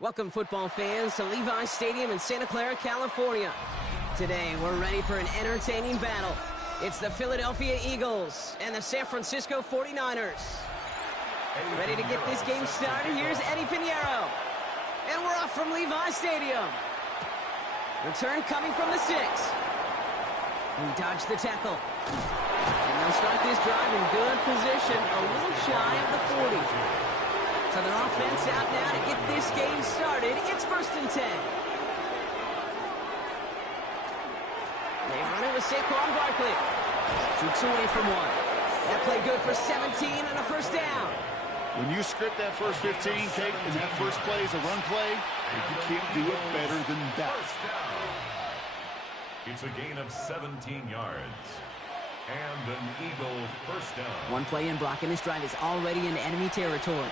Welcome, football fans, to Levi's Stadium in Santa Clara, California. Today, we're ready for an entertaining battle. It's the Philadelphia Eagles and the San Francisco 49ers. Ready to get this game started? Here's Eddie Pinheiro. And we're off from Levi's Stadium. Return coming from the 6. We dodged the tackle. And they'll start this drive in good position, a little shy of the 40. So their offense out now to get this game started. It's 1st and 10. They run it with Saquon Barkley. Shoots away from one. That play good for 17 and a first down. When you script that first 15, Kate, and that first play is a run play, you can't do it better than that. It's a gain of 17 yards. And an Eagle first down. One play in, Brock, and this drive is already in enemy territory.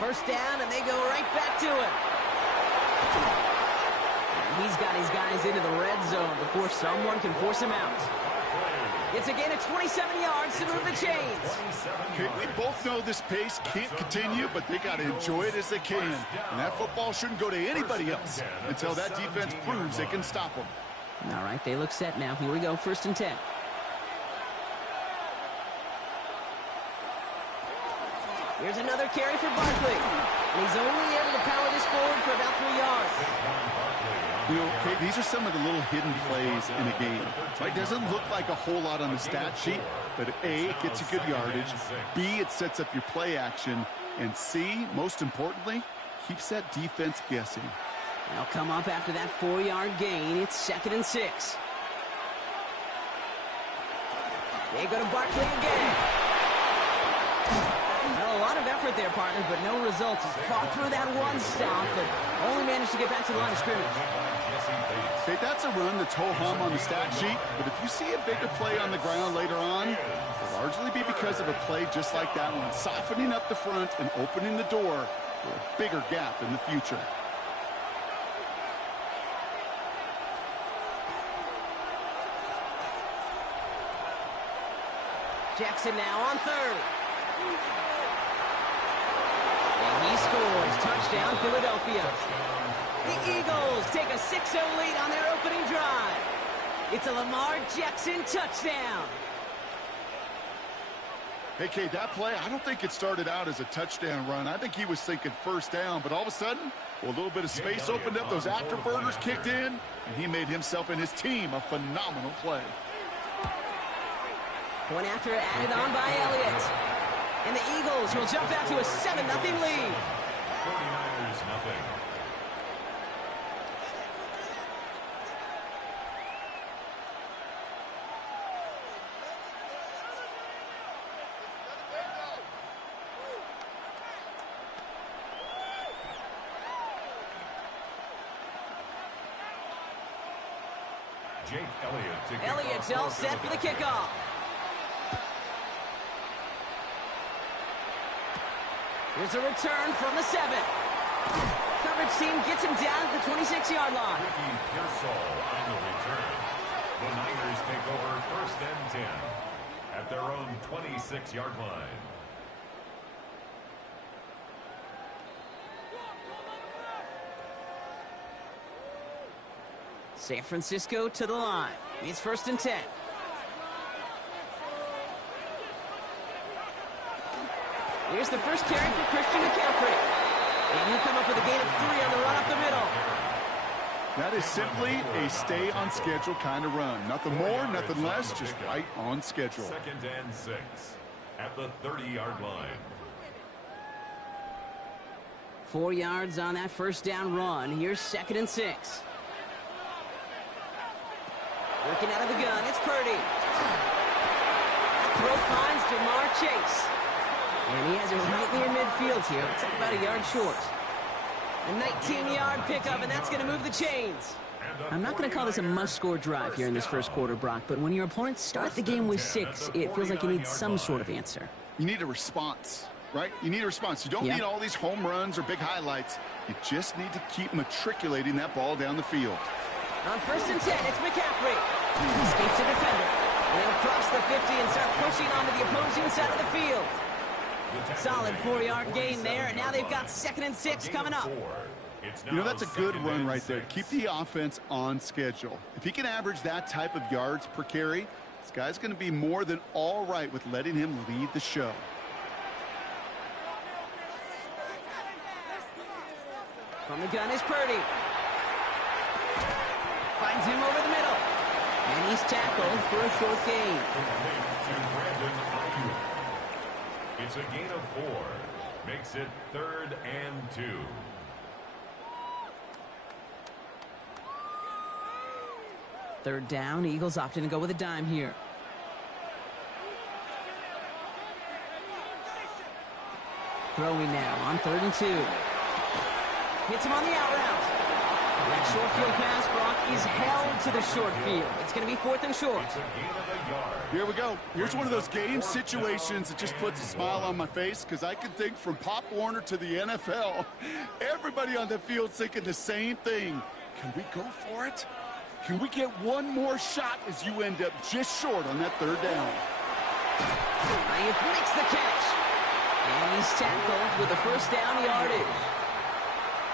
First down, and they go right back to it. And he's got his guys into the red zone before someone can force him out. It's a gain of 27 yards to move the chains. Okay, we both know this pace can't continue, but they got to enjoy it as they can. And that football shouldn't go to anybody else until that defense proves they can stop them. All right, they look set now. Here we go, 1st and 10. Here's another carry for Barkley. And he's only able to power this forward for about 3 yards. You know, Kate, these are some of the little hidden plays in a game. Right? Doesn't look like a whole lot on the stat sheet, but A, it gets you good yardage. B, it sets up your play action. And C, most importantly, keeps that defense guessing. They'll come up after that 4-yard gain. It's 2nd and 6. They go to Barkley again. Well, a lot of effort there, partner, but no results. He's fought through that one stop, but only managed to get back to the line of scrimmage. Okay, that's a run that's ho-hum on the stat sheet, but if you see a bigger play on the ground later on, it'll largely be because of a play just like that one, softening up the front and opening the door for a bigger gap in the future. Jackson now on 3rd. And he scores. Touchdown, Philadelphia. The Eagles take a 6-0 lead on their opening drive. It's a Lamar Jackson touchdown. Hey, Kate, that play, I don't think it started out as a touchdown run. I think he was thinking first down, but all of a sudden, well, a little bit of space opened up, those afterburners kicked in, and he made himself and his team a phenomenal play. Point after added on by Elliott. And the Eagles will jump out to a 7-0 lead. 49ers nothing. Jake Elliott to kick off. Elliott's all set for the kickoff. Here's a return from the 7. Coverage team gets him down at the 26-yard line. Ricky Pearsall on the return. The Niners take over 1st and 10 at their own 26-yard line. San Francisco to the line. It's 1st and 10. Here's the first carry for Christian McCaffrey. And he'll come up with a gain of 3 on the run up the middle. That is simply a stay-on-schedule kind of run. Nothing more, nothing less, just right on schedule. 2nd and 6 at the 30-yard line. 4 yards on that first down run. Here's 2nd and 6. Working out of the gun, it's Purdy. Throw finds Jamar Chase. And he has it right near midfield here. It's like about a yard short. A 19-yard pickup, and that's going to move the chains. I'm not going to call this a must-score drive here in this first quarter, Brock, but when your opponents start the game with 6, it feels like you need some sort of answer. You need a response, right? You need a response. You don't need all these home runs or big highlights. You just need to keep matriculating that ball down the field. On 1st and 10, it's McCaffrey. He escapes a defender. They'll cross the 50 and start pushing onto the opposing side of the field. Solid 4-yard gain there, and now they've got 2nd and 6 coming up. You know, that's a good run right there. Keep the offense on schedule. If he can average that type of yards per carry, this guy's going to be more than all right with letting him lead the show. From the gun is Purdy. Finds him over the middle. And he's tackled for a short gain. It's a gain of 4. Makes it 3rd and 2. Third down, Eagles opting to go with a dime here. Throwing now on 3rd and 2. Hits him on the out route. That short field pass, Brock, is held to the short field. It's going to be 4th and short. Here we go. Here's one of those game situations that just puts a smile on my face because I can think from Pop Warner to the NFL. Everybody on the field's thinking the same thing. Can we go for it? Can we get one more shot as you end up just short on that 3rd down? He makes the catch. And he's tackled with the first down yardage.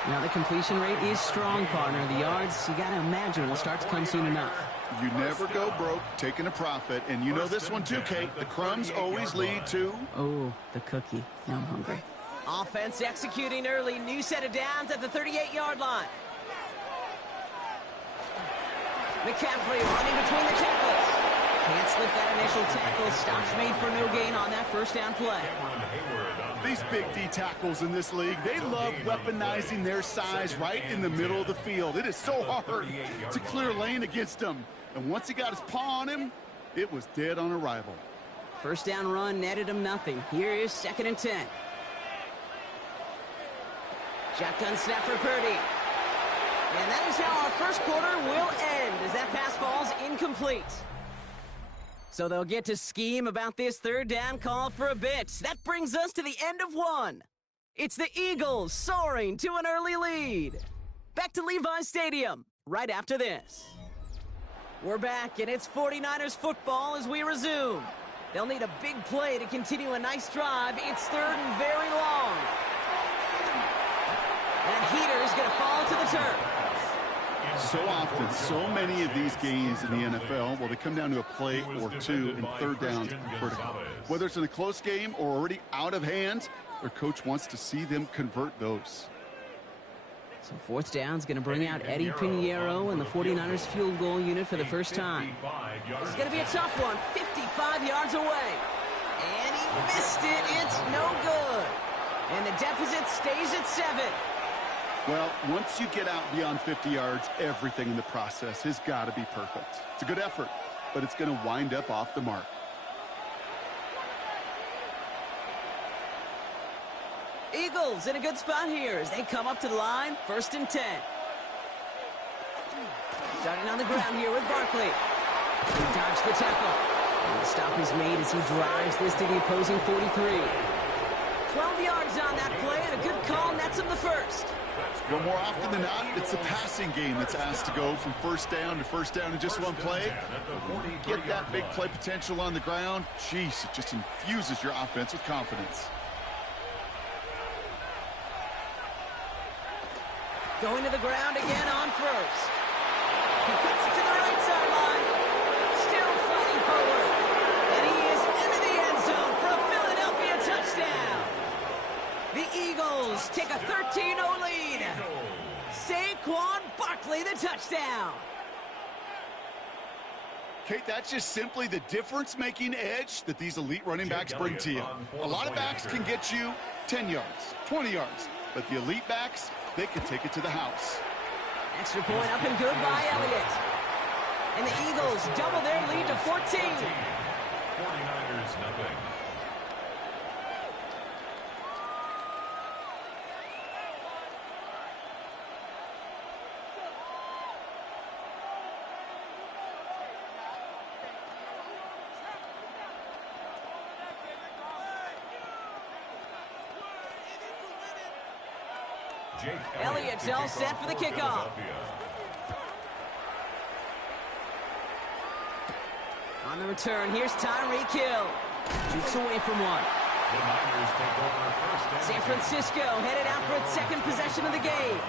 Now the completion rate is strong, partner. The yards, you got to imagine, will start to come soon enough. You never go broke taking a profit. And you know this one too, Kate. The crumbs always lead to... Oh, the cookie. Now I'm hungry. Offense executing early. New set of downs at the 38-yard line. McCaffrey running between the tackles. Can't slip that initial tackle. Stops made for no gain on that first down play. These big D tackles in this league, they love weaponizing their size right in the middle of the field. It is so hard to clear lane against them. And once he got his paw on him, it was dead on arrival. First down run netted him nothing. Here is 2nd and 10. Shotgun snap for Purdy. And that is how our first quarter will end as that pass falls incomplete. So they'll get to scheme about this 3rd down call for a bit. That brings us to the end of 1. It's the Eagles soaring to an early lead. Back to Levi's Stadium right after this. We're back, and it's 49ers football as we resume. They'll need a big play to continue a nice drive. It's 3rd and very long. That heater is going to fall to the turf. So often, so many of these games in the NFL, well, they come down to a play or two in 3rd downs critical. Whether it's in a close game or already out of hand, their coach wants to see them convert those. So 4th down is going to bring out Eddie Pinheiro and the 49ers field goal unit for the first time. It's going to be a tough one, 55 yards away. And he missed it. It's no good. And the deficit stays at 7. Well, once you get out beyond 50 yards, everything in the process has got to be perfect. It's a good effort, but it's going to wind up off the mark. Eagles in a good spot here as they come up to the line, 1st and 10. Starting on the ground here with Barkley. He dodged the tackle. And the stop is made as he drives this to the opposing 43. 12 yards on that play, and a good call nets him the first. Well, more often than not, it's the passing game that's asked to go from 1st down to 1st down in just one play. But when you get that big play potential on the ground, geez, it just infuses your offense with confidence. Going to the ground again on 1st. He cuts it to the right sideline. Still fighting forward. And he is into the end zone for a Philadelphia touchdown. The Eagles take a 13-0 lead. Saquon Barkley, the touchdown. Kate, that's just simply the difference-making edge that these elite running backs bring to you. A lot of backs can get you 10 yards, 20 yards, but the elite backs, they can take it to the house. Extra point up and good by Elliott. And the Eagles double their lead to 14. 49ers nothing. Elliott's all set for the kickoff. On the return, here's Tyreek Hill. Jukes away from one. The Niners take over first and San Francisco headed out for its second possession of the game.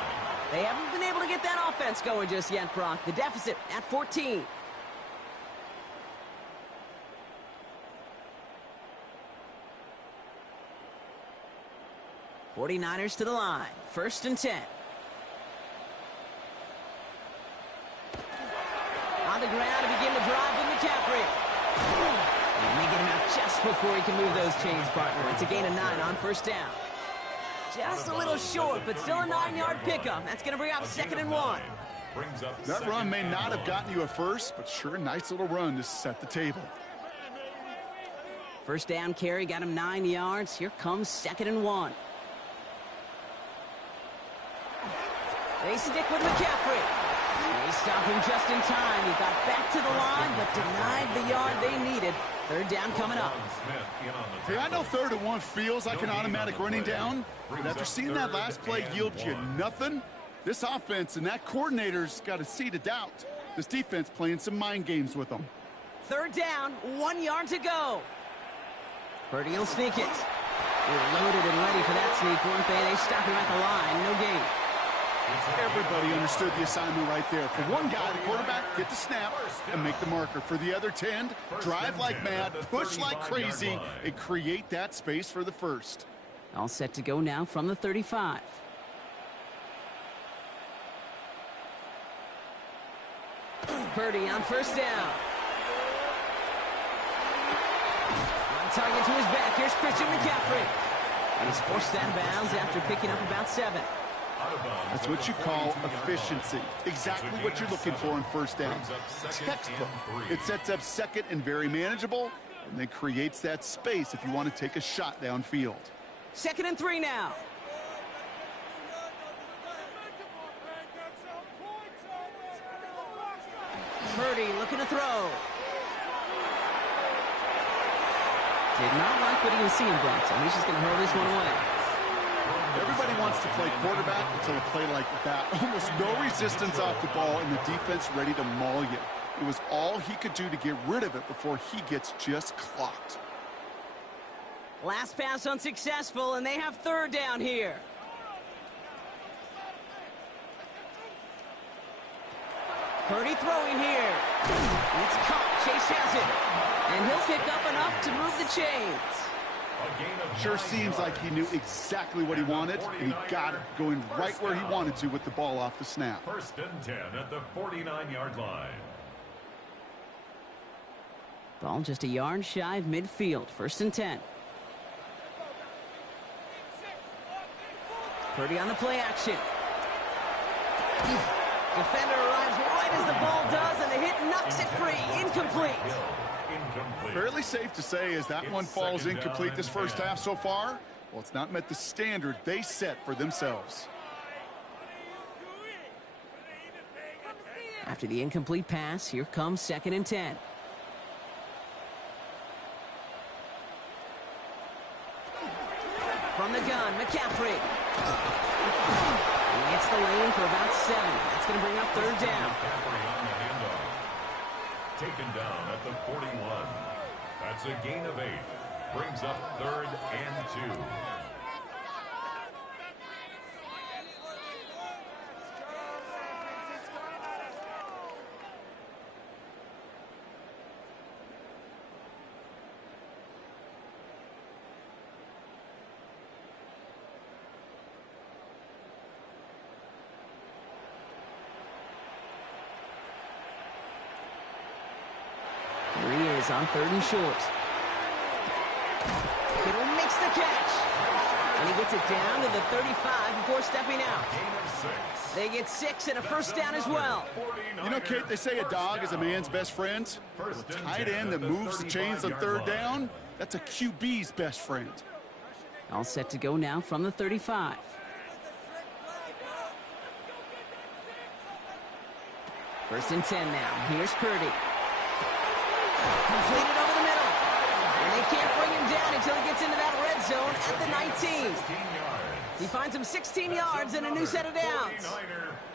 They haven't been able to get that offense going just yet, Brock. The deficit at 14. '49ers to the line. First and 10. On the ground to begin the drive with McCaffrey. And they get him out just before he can move those chains, partner. It's a gain of 9 on first down. Just a little short, but still a 9-yard pickup. That's going to bring up 2nd and 1. That run may not have gotten you a first, but sure a nice little run to set the table. First down carry got him 9 yards. Here comes 2nd and 1. They stick with McCaffrey. They stop him just in time. He got back to the line, but denied the yard they needed. Third down coming up. Hey, I know 3rd and 1 feels like an automatic running down, but after seeing that last play yield you nothing, this offense and that coordinator's got a seed of doubt. This defense playing some mind games with them. Third down, 1 yard to go. Purdy will sneak it. They're loaded and ready for that sneak, weren't they? They stop him at the line. No gain. Everybody understood the assignment right there. For one guy, the quarterback, get the snap and make the marker. For the other 10, drive like mad, push like crazy, and create that space for the first. All set to go now from the 35. Purdy on first down. On target to his back. Here's Christian McCaffrey. And he's forced that bounds after picking up about 7. That's what you call efficiency. Exactly what you're looking for in first down. Textbook. It sets up 2nd and very manageable, and then creates that space if you want to take a shot downfield. 2nd and 3 now. Purdy looking to throw. Did not like what he was seeing, Brock, so he's just going to hurl this one away. Everybody wants to play quarterback until a play like that. Almost no resistance off the ball and the defense ready to maul you. It was all he could do to get rid of it before he gets just clocked. Last pass unsuccessful, and they have third down here. Purdy throwing here. It's caught. Chase has it. And he'll pick up enough to move the chains. Sure seems like he knew exactly what he wanted, and he got it, going right where he wanted to with the ball off the snap. First and 10 at the 49-yard line. Ball just a yard shy of midfield. First and 10. Purdy on the play action. Defender arrives right as the ball does, and the hit knocks it free. Incomplete. Fairly safe to say as that one falls incomplete this first half so far, well, it's not met the standard they set for themselves. After the incomplete pass, here comes 2nd and 10. From the gun, McCaffrey. He hits the lane for about 7. That's going to bring up third down. Taken down at the 41. That's a gain of 8. Brings up 3rd and 2. is on 3rd and short. Kittle makes the catch. And he gets it down to the 35 before stepping out. They get 6 and a first down as well. You know, Kate, they say a dog is a man's best friend. A tight end that moves the chains on 3rd down, that's a QB's best friend. All set to go now from the 35. First and 10 now. Here's Purdy. Completed over the middle. And they can't bring him down until he gets into that red zone at the 19. He finds him 16 yards and a new set of downs.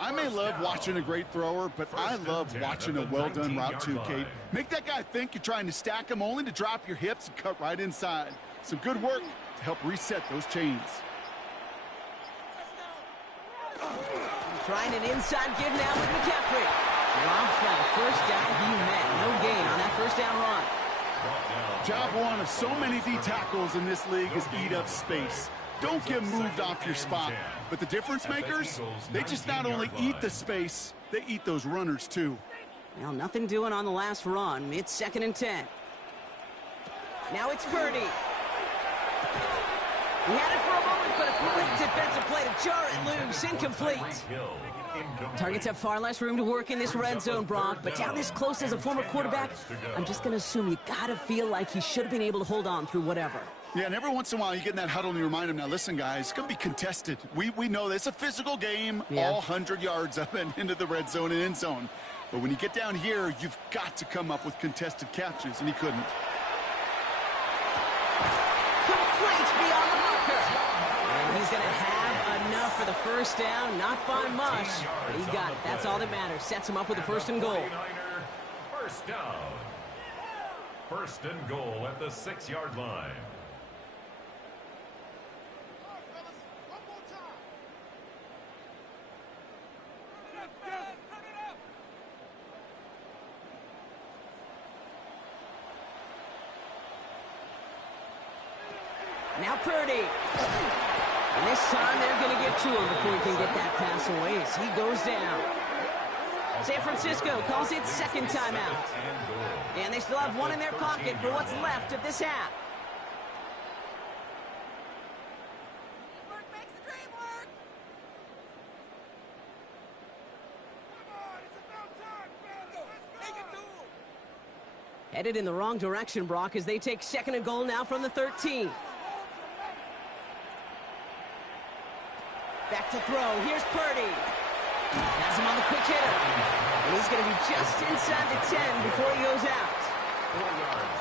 I may love watching a great thrower, but I love watching a well-done route too, Kate. Make that guy think you're trying to stack him only to drop your hips and cut right inside. Some good work to help reset those chains. Trying an inside give now with McCaffrey. Drops that first down he met. No gain on that first down run. Job one of so many D tackles in this league is eat up space. Don't get moved off your spot. But the difference makers, they just not only eat the space, they eat those runners too. Well, nothing doing on the last run. It's 2nd and 10. Now it's Purdy. He had it for a moment, but a great defensive play to jar it loose. Incomplete. Targets have far less room to work in this red zone, Brock, but down this close as a former quarterback, I'm just going to assume you got to feel like he should have been able to hold on through whatever. Yeah, and every once in a while you get in that huddle and you remind him, now listen, guys, it's going to be contested. We know this. It's a physical game, all 100 yards up and into the red zone and end zone. But when you get down here, you've got to come up with contested catches, and he couldn't. Complete beyond the marker. And he's going to have enough for the first down, not by much, but he got it. That's all that matters. Sets him up with a 1st and goal. First down. 1st and goal at the 6-yard line. Now Purdy. And this time they're going to get to him before he can get that pass away as he goes down. San Francisco calls it 2nd timeout. And they still have one in their pocket for what's left of this half. Headed in the wrong direction, Brock, as they take 2nd and goal now from the 13. Back to throw. Here's Purdy. Has him on the quick hitter. And he's going to be just inside the 10 before he goes out.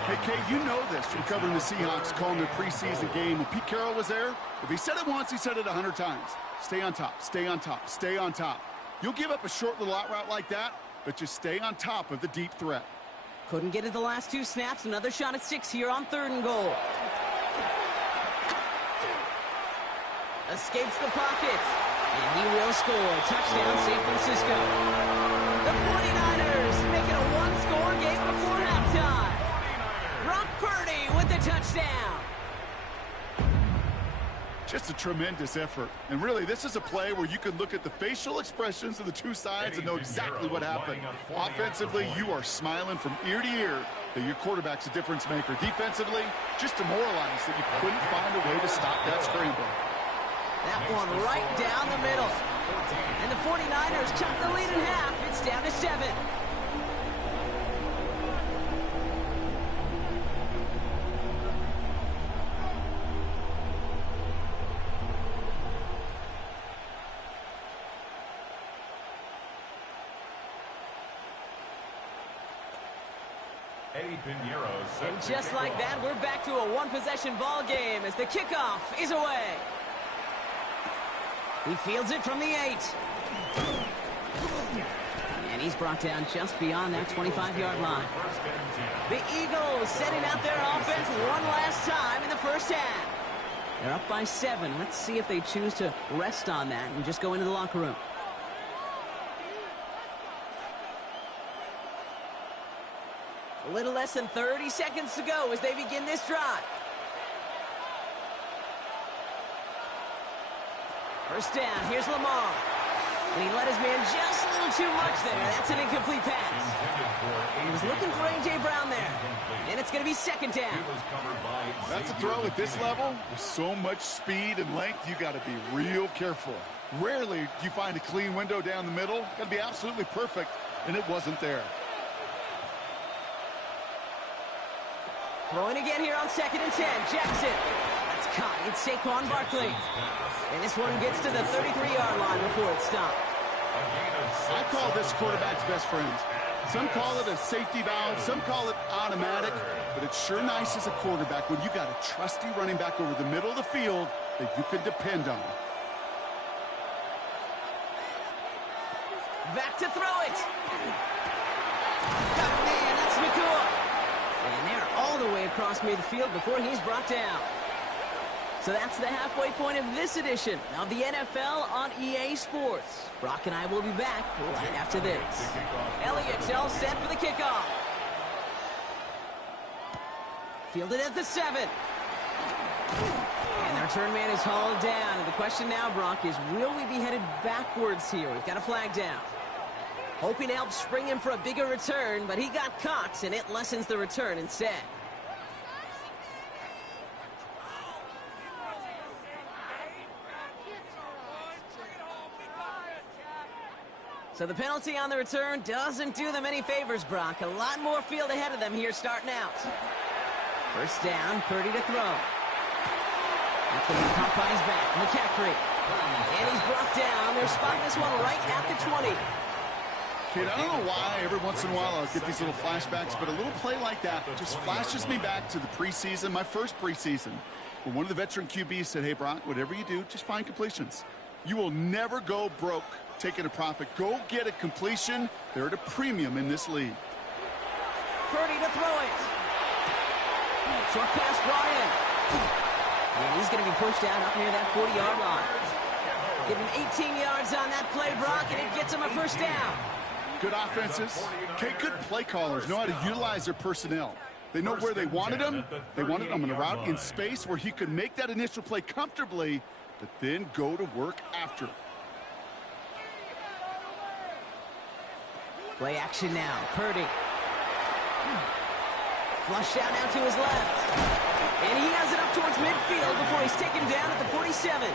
Hey, Kate, you know this from covering the Seahawks, calling their preseason game. When Pete Carroll was there, if he said it once, he said it 100 times. Stay on top, stay on top, stay on top. You'll give up a short little out route like that, but just stay on top of the deep threat. Couldn't get it the last 2 snaps. Another shot at 6 here on 3rd and goal. Escapes the pocket. And he will score. Touchdown, San Francisco. The 49ers make it a 1-score game before halftime. Brock Purdy with the touchdown. Just a tremendous effort. And really, this is a play where you can look at the facial expressions of the two sides and know exactly what happened. Offensively, you are smiling from ear to ear that your quarterback's a difference maker. Defensively, just demoralized that you couldn't find a way to stop that scramble. That one right down the middle. And the 49ers cut the lead in half. It's down to 7. And just like that, we're back to a one-possession ball game as the kickoff is away. He fields it from the 8. And he's brought down just beyond that 25-yard line. The Eagles setting out their offense one last time in the first half. They're up by 7. Let's see if they choose to rest on that and just go into the locker room. A little less than 30 seconds to go as they begin this drive. First down, here's Lamar. And he let his man just a little too much there. That's an incomplete pass. He was looking for A.J. Brown there. And it's going to be second down. That's a throw at this level. With so much speed and length, you got to be real careful. Rarely do you find a clean window down the middle. Got to be absolutely perfect, and it wasn't there. Throwing again here on 2nd and 10. Jackson. That's caught. It's Saquon Barkley. And this one gets to the 33-yard line before it's stopped. I call this quarterback's best friend. Some call it a safety valve. Some call it automatic. But it's sure nice as a quarterback when you got a trusty running back over the middle of the field that you can depend on. Back to throw it. Got a man. That's McCoy. And they're all the way across midfield before he's brought down. So that's the halfway point of this edition of the NFL on EA Sports. Brock and I will be back right after this. Elliott's all set for the kickoff. Fielded at the 7. And the return man is hauled down. And the question now, Brock, is will we be headed backwards here? We've got a flag down. Hoping to help spring him for a bigger return, but he got caught, and it lessens the return instead. So the penalty on the return doesn't do them any favors, Brock. A lot more field ahead of them here starting out. First down, Purdy to throw. That's going to be caught by his back. McCaffrey. And he's brought down. They're spotting this one right at the 20. Kid, I don't know why every once in a while I'll get these little flashbacks, but a little play like that just flashes me back to the preseason, my first preseason, where one of the veteran QBs said, hey, Brock, whatever you do, just find completions. You will never go broke taking a profit. Go get a completion. They're at a premium in this league. Purdy to throw it. Short pass brought in. And he's going to be pushed out up near that 40-yard line. Give him 18 yards on that play, Brock, and it gets him a first down. Good offenses. Okay, good play callers know how to utilize their personnel. They know where they wanted him. They wanted him in a route in space where he could make that initial play comfortably, but then go to work after. Play action now. Purdy. Flushed out now to his left. And he has it up towards midfield before he's taken down at the 47.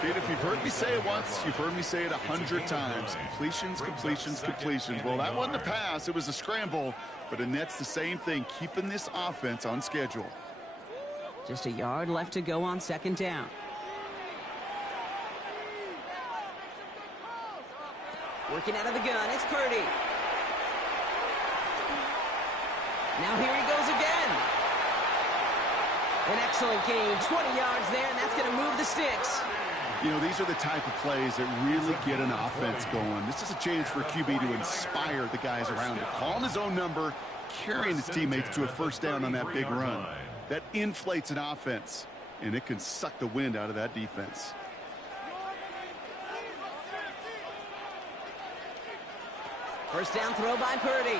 Dude, if you've heard me say it once, you've heard me say it 100 times. Completions, completions, completions. Well, that wasn't a pass. It was a scramble. But Annette's the same thing, keeping this offense on schedule. Just a yard left to go on second down. Working out of the gun, it's Purdy. Now here he goes again. An excellent gain, 20 yards there, and that's going to move the sticks. You know, these are the type of plays that really get an offense going. This is a chance for a QB to inspire the guys around him. Calling his own number, carrying his teammates to a first down on that big run. That inflates an offense, and it can suck the wind out of that defense. First down throw by Purdy.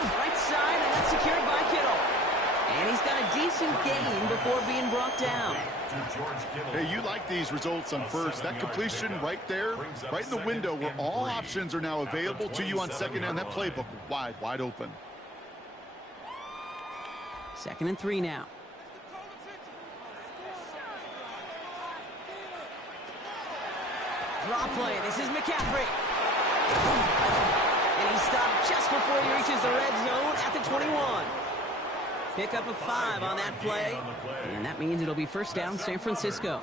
Right side, and that's secured by Kittle. And he's got a decent gain before being brought down. Hey, you like these results on first. That completion right there, right in the window where all options are now available to you on second down. That playbook wide open. 2nd and 3 now. Draw play. This is McCaffrey. And he stopped just before he reaches the red zone at the 21. Pick up a 5 on that play. And that means it'll be first down San Francisco.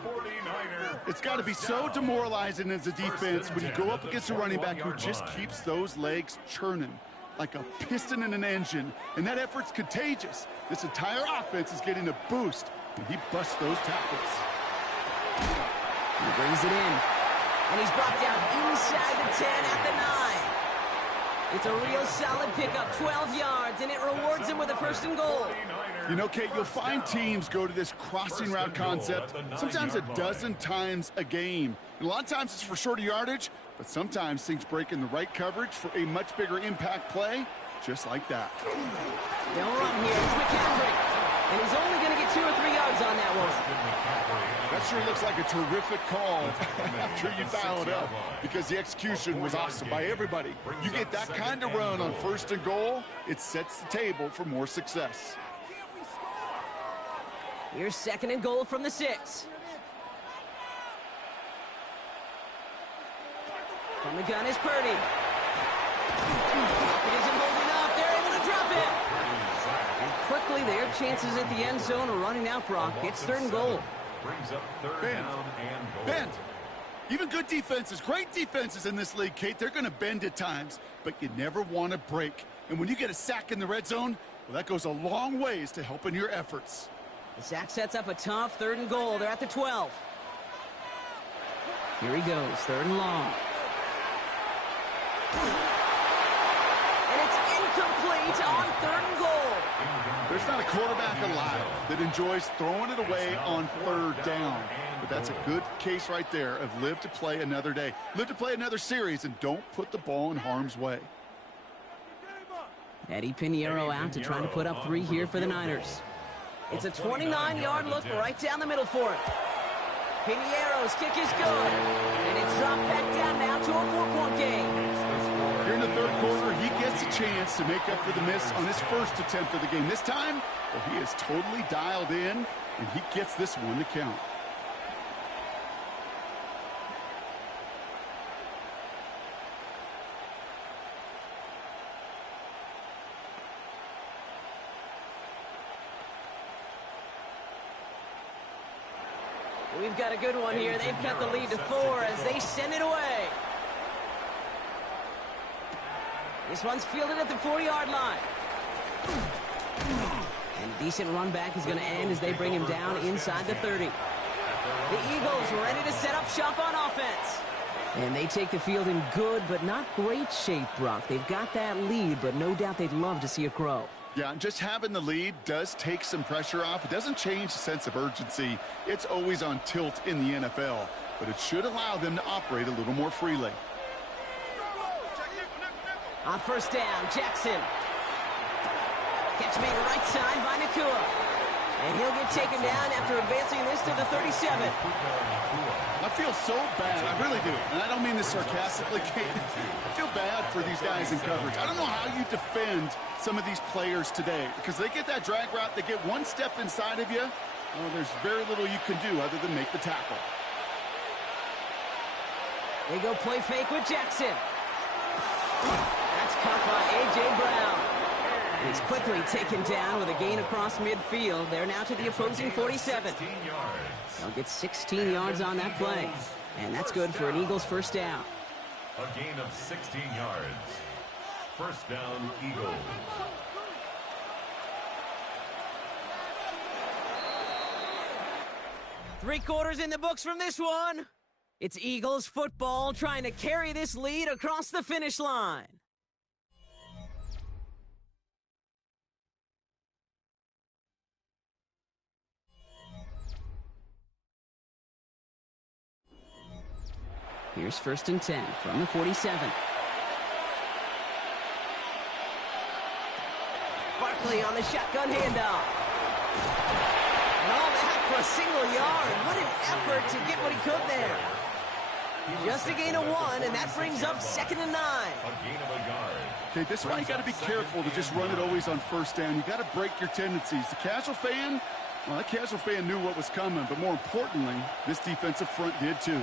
It's got to be so demoralizing as a defense when you go up against a running back who just keeps those legs churning like a piston in an engine. And that effort's contagious. This entire offense is getting a boost when he busts those tackles. He brings it in. And he's brought down inside the 10 at the 9. It's a real solid pickup, 12 yards, and it rewards him with a first and goal. You know, Kate, you'll find teams go to this crossing route concept sometimes a dozen times a game. And a lot of times it's for shorter yardage, but sometimes things break in the right coverage for a much bigger impact play, just like that. They'll run here. It's McCaffrey. And he's only going to get 2 or 3 yards on that one. That sure looks like a terrific call after you dial it up, because the execution was awesome by everybody. You get that kind of run on 1st and goal, it sets the table for more success. Here's 2nd and goal from the 6. From the gun is Purdy. It isn't holding up. They're able to drop it. And quickly, their chances at the end zone are running out, Brock. It's 3rd and goal. Brings up 3rd down and goal. Bend. Even good defenses, great defenses in this league, Kate, they're going to bend at times, but you never want to break. And when you get a sack in the red zone, well, that goes a long ways to helping your efforts. The sack sets up a tough 3rd and goal. They're at the 12. Here he goes, 3rd and long. And it's incomplete on 3rd and goal. There's not a quarterback alive that enjoys throwing it away on 3rd down. But that's a good case right there of live to play another day. Live to play another series and don't put the ball in harm's way. Eddie Pinheiro out to try to put up 3 here for the Niners. It's a 29-yard look right down the middle for him. Pinheiro's kick is good. And it's dropped back down now to a 4-point game. Here in the 3rd quarter, he gets a chance to make up for the miss on his 1st attempt of the game. This time, well, he is totally dialed in, and he gets this one to count. We've got a good one here. They've cut the lead to 4 as they send it away. This one's fielded at the 40-yard line. And a decent run back is going to end as they bring him down inside the 30. The Eagles ready to set up shop on offense. And they take the field in good but not great shape, Brock. They've got that lead, but no doubt they'd love to see it grow. Yeah, and just having the lead does take some pressure off. It doesn't change the sense of urgency. It's always on tilt in the NFL, but it should allow them to operate a little more freely. On 1st down, Jackson. Catch made right side by Nacua. And he'll get taken down after advancing this to the 37. I feel so bad. I really do. And I don't mean this sarcastically, Kate. I feel bad for these guys in coverage. I don't know how you defend some of these players today, because they get that drag route, they get one step inside of you. Well, there's very little you can do other than make the tackle. They go play fake with Jackson. That's caught by A.J. Brown. And he's quickly taken down with a gain across midfield. They're now to the opposing 47. They'll get 16 yards on that play. And that's good for an Eagles 1st down. A gain of 16 yards. 1st down, Eagles. Three quarters in the books from this one. It's Eagles football trying to carry this lead across the finish line. Here's 1st and 10 from the 47. Barkley on the shotgun handoff. And all that for a single yard. What an effort to get what he could there. Just a gain of 1, and that brings up 2nd and 9. A gain of a yard. Okay, this is why you got to be careful to just run it always on 1st down. You got to break your tendencies. The casual fan, well, that casual fan knew what was coming, but more importantly, this defensive front did too.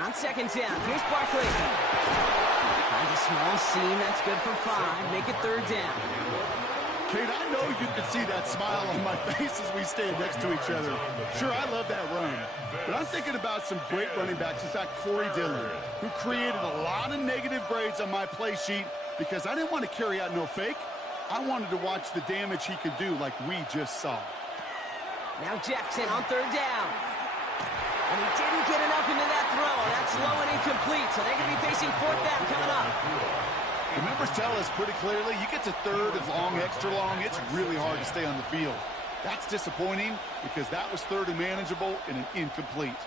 On 2nd down, here's Barkley. Finds a small seam, that's good for 5. Make it 3rd down. Kate, I know you can see that smile on my face as we stand next to each other. Sure, I love that run. But I'm thinking about some great running backs. In fact, Corey Dillon, who created a lot of negative grades on my play sheet because I didn't want to carry out no fake. I wanted to watch the damage he could do like we just saw. Now Jackson on 3rd down. And he didn't get enough into that throw. That's low and incomplete, so they're going to be facing 4th down coming up. The numbers tell us pretty clearly, you get to 3rd and long, extra long, it's really hard to stay on the field. That's disappointing because that was 3rd and manageable and an incomplete.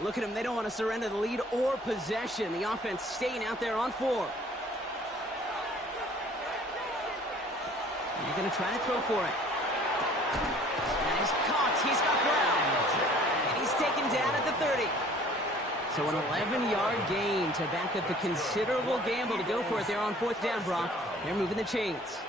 Look at them. They don't want to surrender the lead or possession. The offense staying out there on 4. They're going to try to throw for it. And he's caught. He's got Brown. And he's taken down at the 30. So an 11-yard gain to back up the considerable gamble to go for it there on 4th down, Brock. They're moving the chains.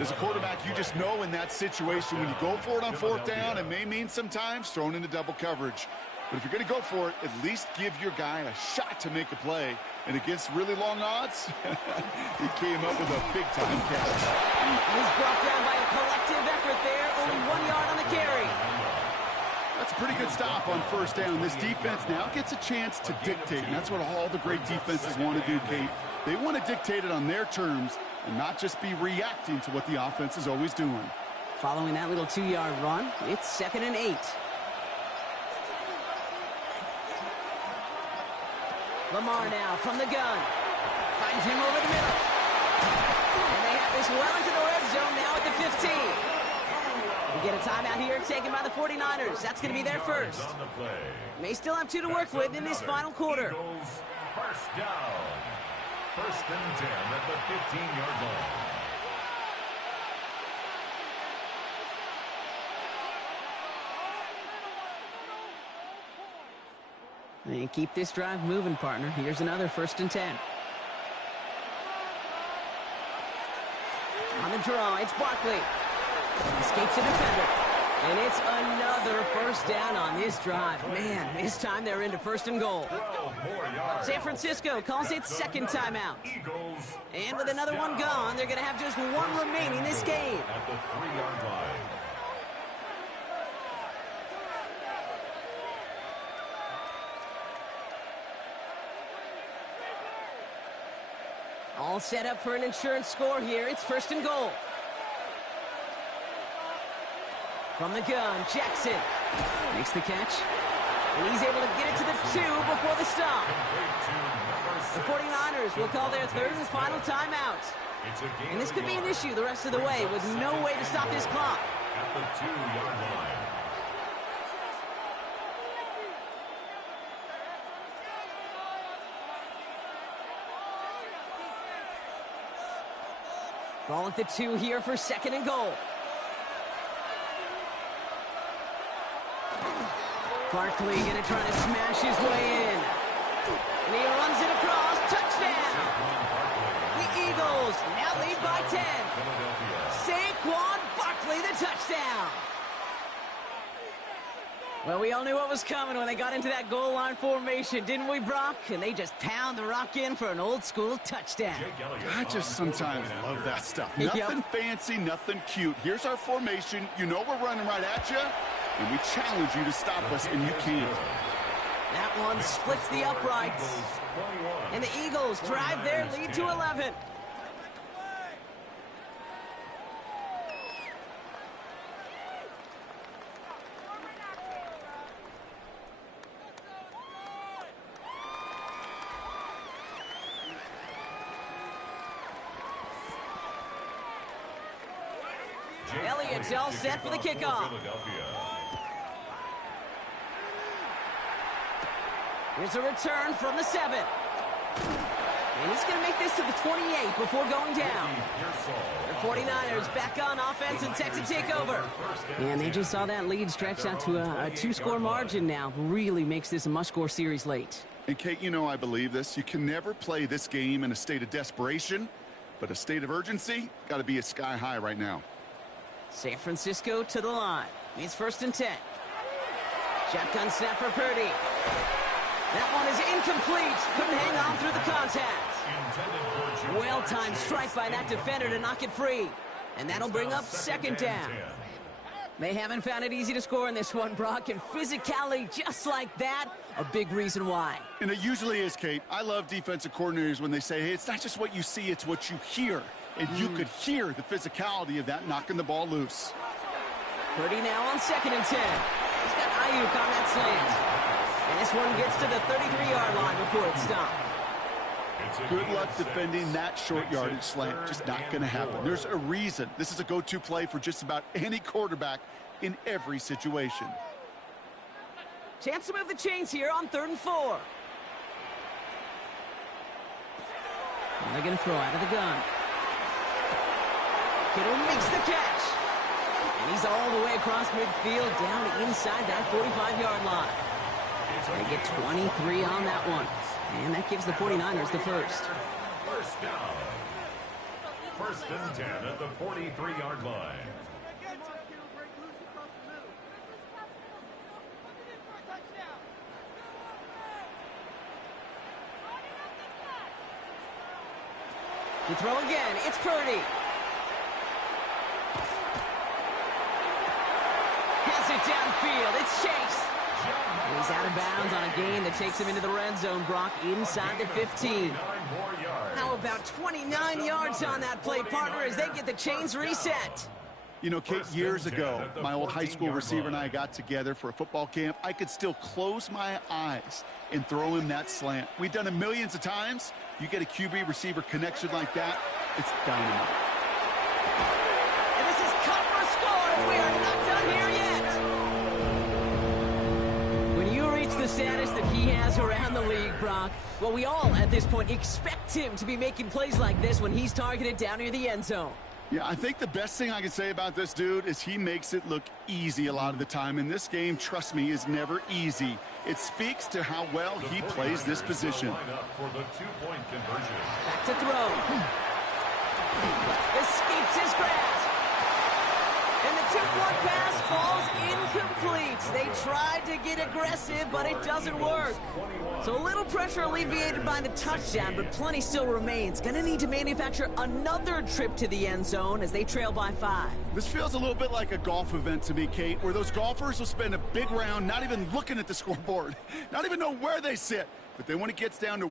As a quarterback, you just know in that situation when you go for it on 4th down, it may mean sometimes thrown into double coverage. But if you're going to go for it, at least give your guy a shot to make a play. And against really long odds, he came up with a big-time catch. He's brought down by a collective effort there. Only 1 yard on the carry. That's a pretty good stop on 1st down. This defense now gets a chance to dictate, and that's what all the great defenses want to do, Kate. They want to dictate it on their terms and not just be reacting to what the offense is always doing. Following that little 2-yard run, it's 2nd and 8. Lamar now from the gun. Finds him over the middle. And they have this well into the red zone now at the 15. We get a timeout here taken by the 49ers. That's going to be their first. May still have 2 to work with in this final quarter. First down. 1st and 10 at the 15-yard line. And keep this drive moving, partner. Here's another 1st and 10. On the draw, it's Barkley. Escapes the defender. And it's another 1st down on this drive. Man, this time they're into 1st and goal. San Francisco calls it 2nd timeout. And with another one gone, they're going to have just 1 remaining this game. At the 3-yard line. All set up for an insurance score here. It's 1st and goal. From the gun, Jackson makes the catch. And he's able to get it to the 2 before the stop. The 49ers will call their 3rd and final timeout. And this could be an issue the rest of the way with no way to stop this clock. At the 2-yard line. Ball at the 2 here for 2nd and goal. Barkley going to try to smash his way in. And he runs it across. Touchdown! The Eagles now lead by 10. Saquon Barkley, the touchdown. Well, we all knew what was coming when they got into that goal line formation, didn't we, Brock? And they just pound the rock in for an old-school touchdown. I just sometimes love that stuff. Nothing fancy, nothing cute. Here's our formation. You know we're running right at you, and we challenge you to stop us, and you can't. That one splits the uprights. And the Eagles drive their lead to 11. Elliott's all set for the kickoff. Here's a return from the 7. And he's going to make this to the 28 before going down. The 49ers back on offense and set to take over. And they just saw that lead stretch out to a 2-score margin now. Really makes this a must-score series late. And, Kate, you know I believe this. You can never play this game in a state of desperation, but a state of urgency got to be at sky high right now. San Francisco to the line. It's 1st and 10. Shotgun snap for Purdy. That one is incomplete. Couldn't hang on through the contact. Well-timed strike by that defender to knock it free. And that'll bring up 2nd down. They haven't found it easy to score in this one, Brock. And physicality just like that, a big reason why. And it usually is, Kate. I love defensive coordinators when they say, hey, it's not just what you see, it's what you hear. And you could hear the physicality of that knocking the ball loose. Purdy now on 2nd and 10. He's got Ayuk on that slant. And this one gets to the 33-yard line before it's stopped. Good luck defending that short yardage slant. Just not going to happen. There's a reason. This is a go-to play for just about any quarterback in every situation. Chance to move the chains here on 3rd and 4. And they're going to throw out of the gun. Kittle makes the catch. And he's all the way across midfield, down inside that 45-yard line. They get 23 on that one. And that gives the 49ers the first. First down. First and 10 at the 43-yard line. You throw again. It's Purdy. Has it downfield. It's Chase. And he's out of bounds on a gain that takes him into the red zone, Brock, inside the 15. How about 29 yards on that play, partner, as they get the chains reset? You know, Kate, years ago, my old high school receiver and I got together for a football camp. I could still close my eyes and throw him that slant. We've done it millions of times. You get a QB receiver connection like that, it's dynamite. And this is cut for a score, and we are not done here yet. When you reach the status that he has around the league, Brock, well, we all, at this point, expect him to be making plays like this when he's targeted down near the end zone. Yeah, I think the best thing I can say about this dude is he makes it look easy a lot of the time. And this game, trust me, is never easy. It speaks to how well he plays this position. Back to throw. Escapes his grasp. And the two-point pass falls incomplete. They tried to get aggressive, but it doesn't work. So a little pressure alleviated by the touchdown, but plenty still remains. Gonna need to manufacture another trip to the end zone as they trail by 5. This feels a little bit like a golf event to me, Kate, where those golfers will spend a big round not even looking at the scoreboard, not even know where they sit. But then when it gets down to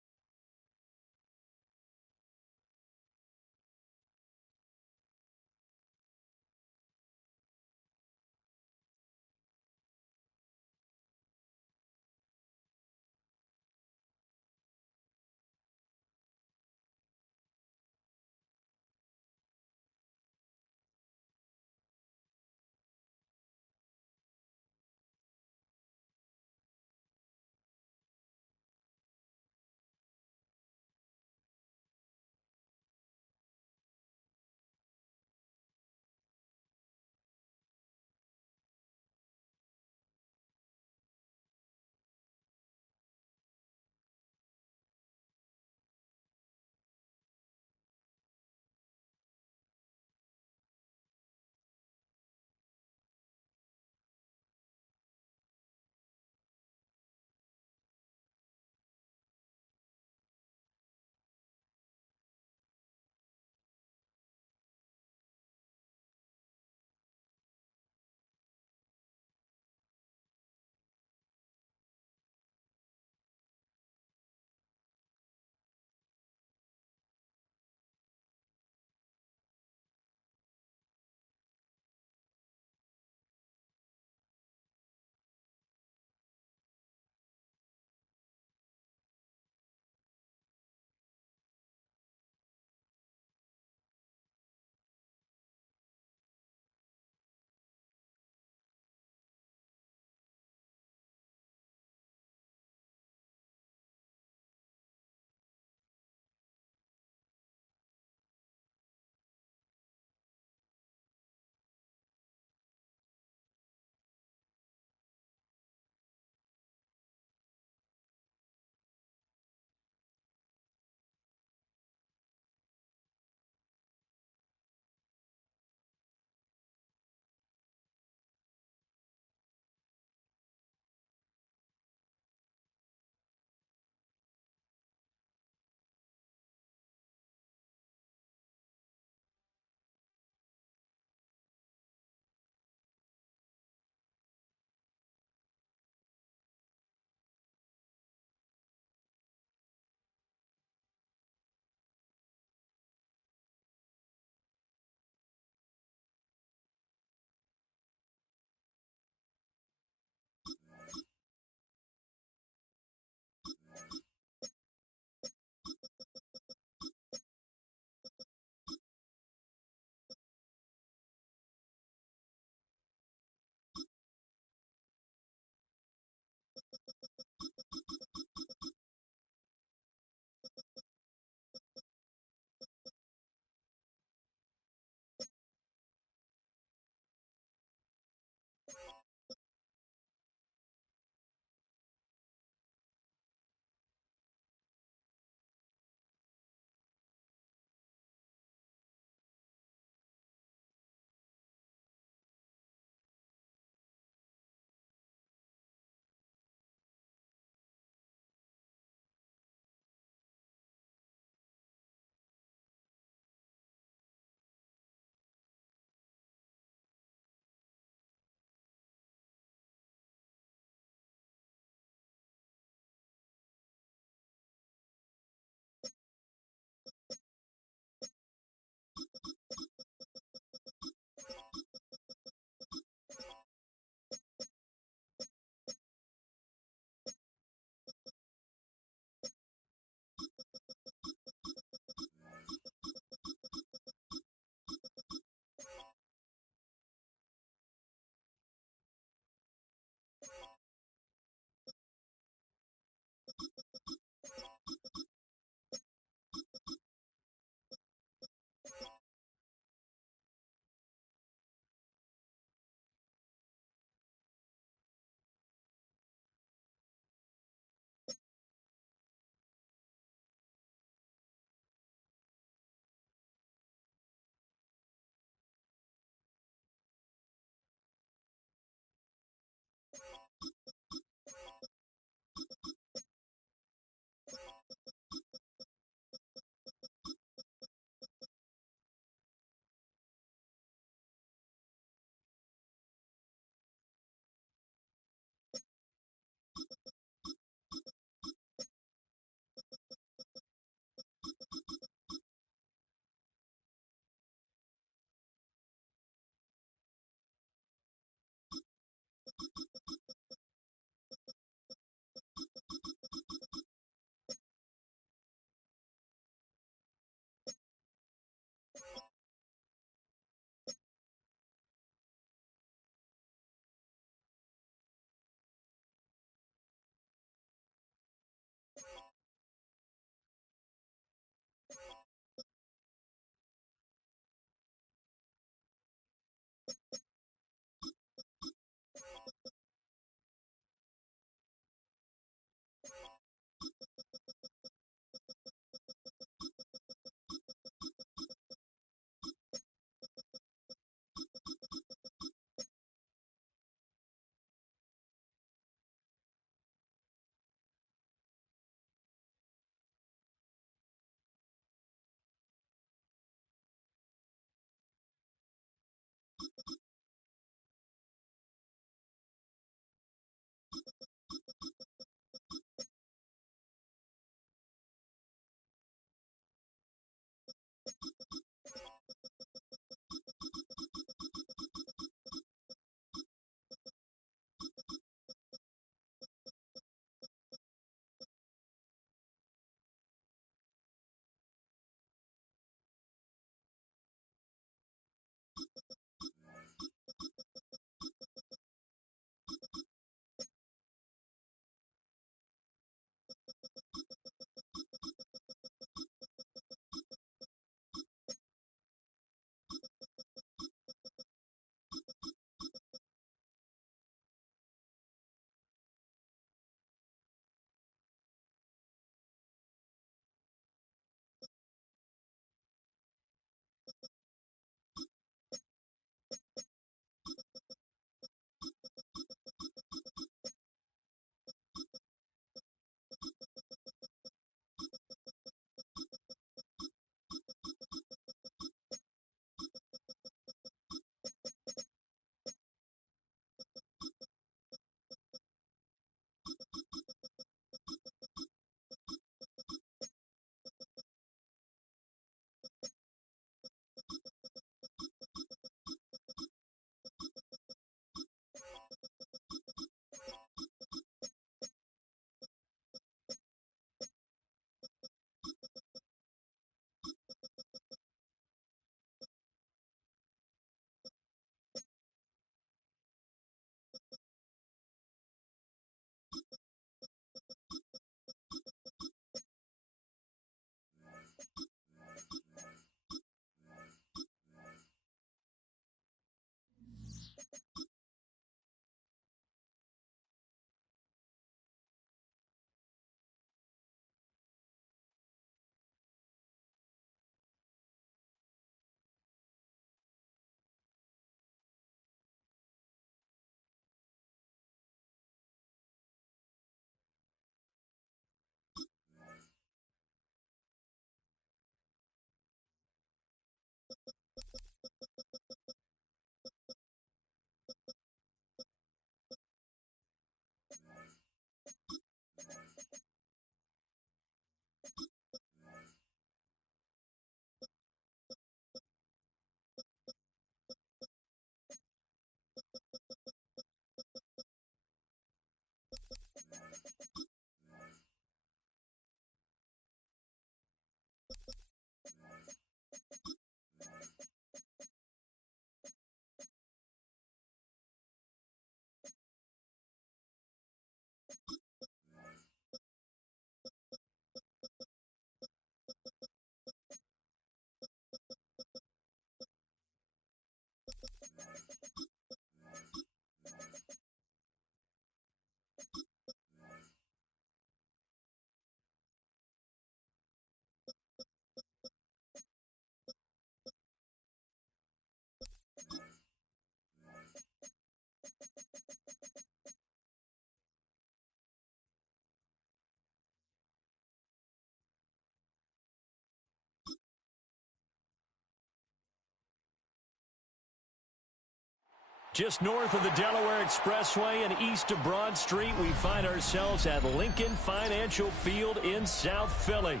Just north of the Delaware Expressway and east of Broad Street, we find ourselves at Lincoln Financial Field in South Philly.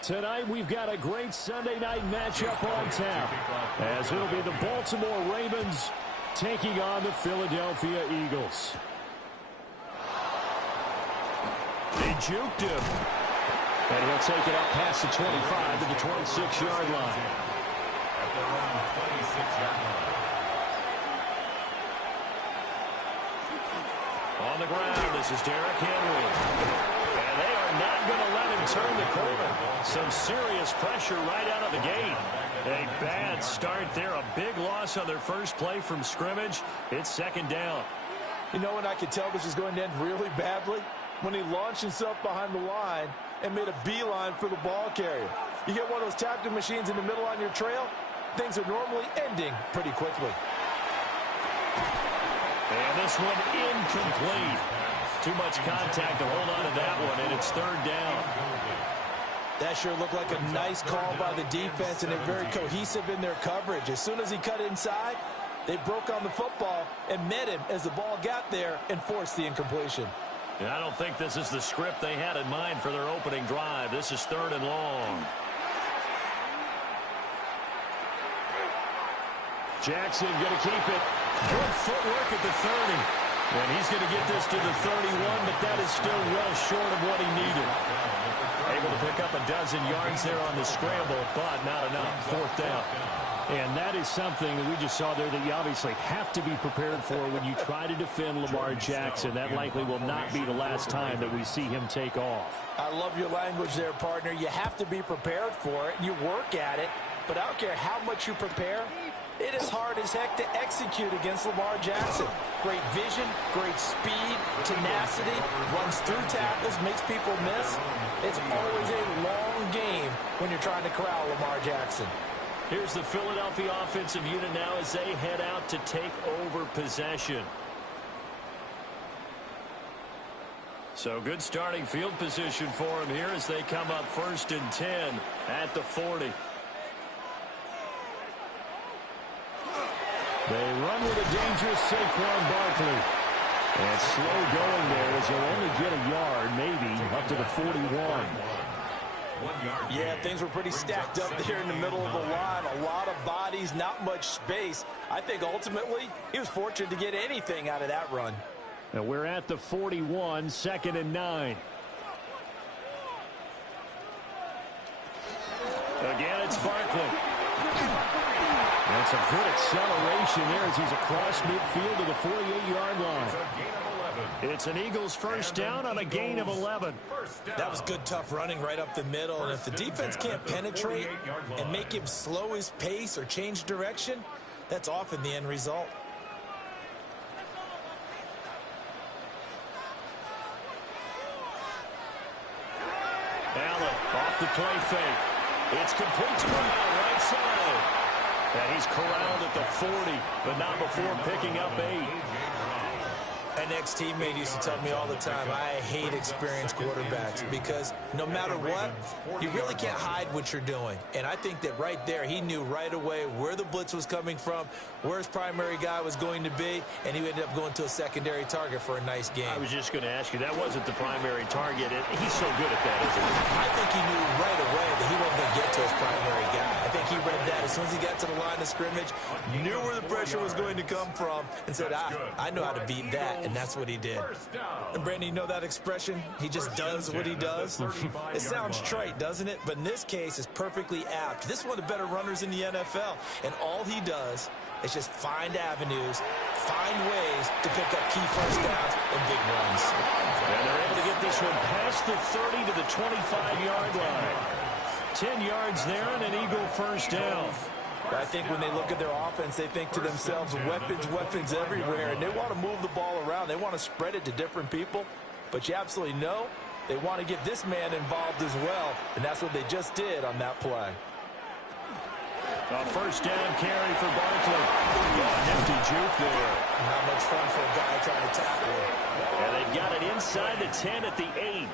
Tonight, we've got a great Sunday night matchup on tap, as it'll be the Baltimore Ravens taking on the Philadelphia Eagles. They juked him. And he'll take it up past the 25 to the 26-yard line. At their own 26-yard line. On the ground, this is Derrick Henry. And they are not going to let him turn the corner. Some serious pressure right out of the gate. A bad start there. A big loss on their first play from scrimmage. It's second down. You know when I could tell this was going to end really badly? When he launched himself behind the line and made a beeline for the ball carrier. You get one of those tapping machines in the middle on your trail, things are normally ending pretty quickly. And this one incomplete. Too much contact to hold on to that one, and it's third down. That sure looked like a nice call by the defense, and they're very cohesive in their coverage. As soon as he cut inside, they broke on the football and met him as the ball got there and forced the incompletion. I don't think this is the script they had in mind for their opening drive. This is third and long. Jackson going to keep it. Good footwork at the 30. And he's going to get this to the 31, but that is still well short of what he needed. Able to pick up a dozen yards there on the scramble, but not enough. Fourth down. And that is something that we just saw there that you obviously have to be prepared for when you try to defend Lamar Jackson. That likely will not be the last time that we see him take off. I love your language there, partner. You have to be prepared for it. You work at it. But I don't care how much you prepare, it is hard as heck to execute against Lamar Jackson. Great vision, great speed, tenacity, runs through tackles, makes people miss. It's always a long game when you're trying to corral Lamar Jackson. Here's the Philadelphia offensive unit now as they head out to take over possession. So good starting field position for them here as they come up 1st and 10 at the 40. They run with a dangerous Saquon Barkley. And slow going there as they'll only get a yard, maybe, up to the 41. Yeah, things were pretty stacked up there in the middle of the line. A lot of bodies, not much space. I think ultimately he was fortunate to get anything out of that run. And we're at the 41, 2nd and 9. Again, it's Barkley. That's a good acceleration there as he's across midfield to the 48-yard line. It's an Eagles first down on a gain of 11. That was good, tough running right up the middle. And if the defense can't penetrate and make him slow his pace or change direction, that's often the end result. Allen off the play fake. It's complete to Brown, right side. And he's corralled at the 40, but not before picking up 8. An ex-teammate used to tell me all the time, I hate experienced quarterbacks because no matter what, you really can't hide what you're doing. And I think that right there, he knew right away where the blitz was coming from, where his primary guy was going to be, and he ended up going to a secondary target for a nice game. I was just going to ask you, that wasn't the primary target. He's so good at that, isn't he? I think he knew right away that he wasn't going to get to his primary guy. I think he read that as soon as he got to the line of scrimmage, knew where the pressure was going to come from, and said, I know how to beat that. And that's what he did. And Brandon, you know that expression? He just does what he does. It sounds trite, doesn't it? But in this case, it's perfectly apt. This is one of the better runners in the NFL. And all he does is just find avenues, find ways to pick up key first downs and big runs. And they're able to get this one past the 30 to the 25-yard line. 10 yards there and an Eagle first down. I think when they look at their offense, they think to themselves, weapons everywhere, and they want to move the ball around. They want to spread it to different people, but you absolutely know they want to get this man involved as well, and that's what they just did on that play. A first down carry for Barkley. Nifty juke there. Not much fun for a guy trying to tackle him. And they've got it inside the 10 at the 8.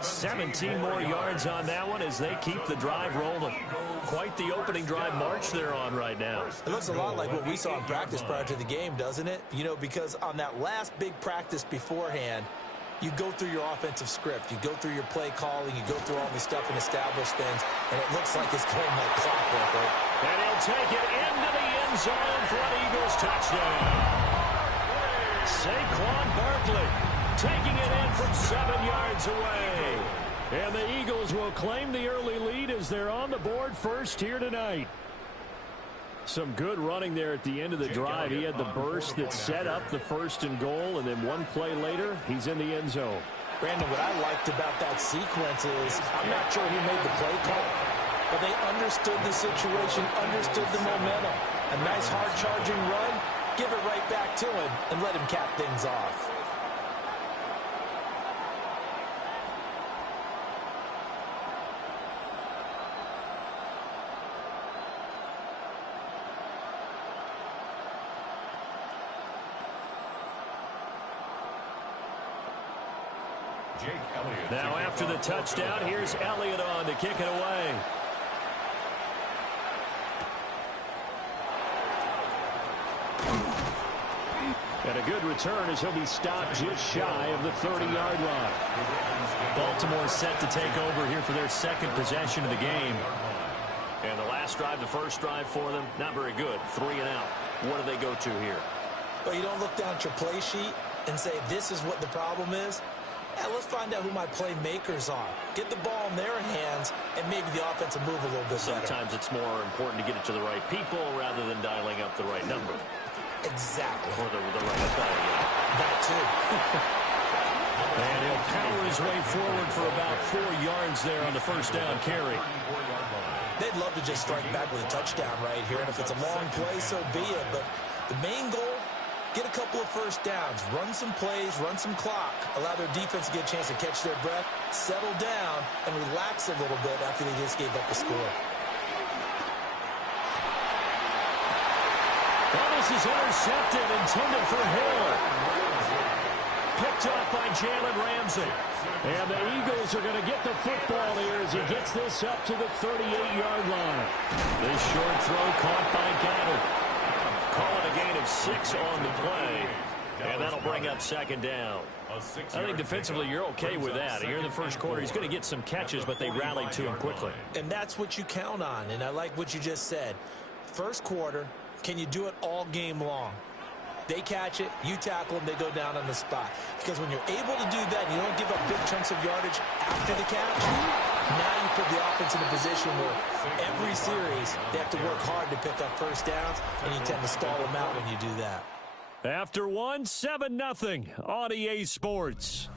17 more yards on that one as they keep the drive rolling. Quite the opening drive march they're on right now. It looks a lot like what we saw in practice prior to the game, doesn't it? You know, because on that last big practice beforehand, you go through your offensive script. You go through your play calling. You go through all the stuff and establish things, and it looks like it's going like clockwork, right? And he'll take it into the end zone for an Eagles touchdown. Saquon Barkley taking it in from 7 yards away. And the Eagles will claim the early lead as they're on the board first here tonight. Some good running there at the end of the drive. He had the burst that set up the 1st and goal, and then one play later, he's in the end zone. Brandon, what I liked about that sequence is I'm not sure who made the play call, but they understood the situation, understood the momentum. A nice hard-charging run, give it right back to him, and let him cap things off. Now after the touchdown, here's Elliott on to kick it away. And a good return as he'll be stopped just shy of the 30-yard line. Baltimore set to take over here for their second possession of the game. And the last drive, the first drive for them, not very good. 3 and out. What do they go to here? Well, you don't look down at your play sheet and say, this is what the problem is. Yeah, let's find out who my playmakers are. Get the ball in their hands, and maybe the offense will move a little bit better. Sometimes it's more important to get it to the right people rather than dialing up the right number. Exactly. Or the right play. That too. And he'll power his way forward for about 4 yards there on the first down carry. They'd love to just strike back with a touchdown right here, and if it's a long play, so be it. But the main goal, get a couple of first downs, run some plays, run some clock, allow their defense to get a chance to catch their breath, settle down, and relax a little bit after they just gave up the score. Well, this is intercepted, intended for Hill. Picked up by Jalen Ramsey. And the Eagles are going to get the football here as he gets this up to the 38-yard line. This short throw caught by Goddard. Call it a gain of 6 on the play. And that'll bring up second down. I think defensively you're okay with that. Here in the first quarter, he's going to get some catches, but they rallied to him quickly. And that's what you count on, and I like what you just said. First quarter, can you do it all game long? They catch it, you tackle them, they go down on the spot. Because when you're able to do that, and you don't give up big chunks of yardage after the catch, now you put the offense in a position where every series they have to work hard to pick up first downs, and you tend to stall them out when you do that. After one, 7-0 on EA Sports.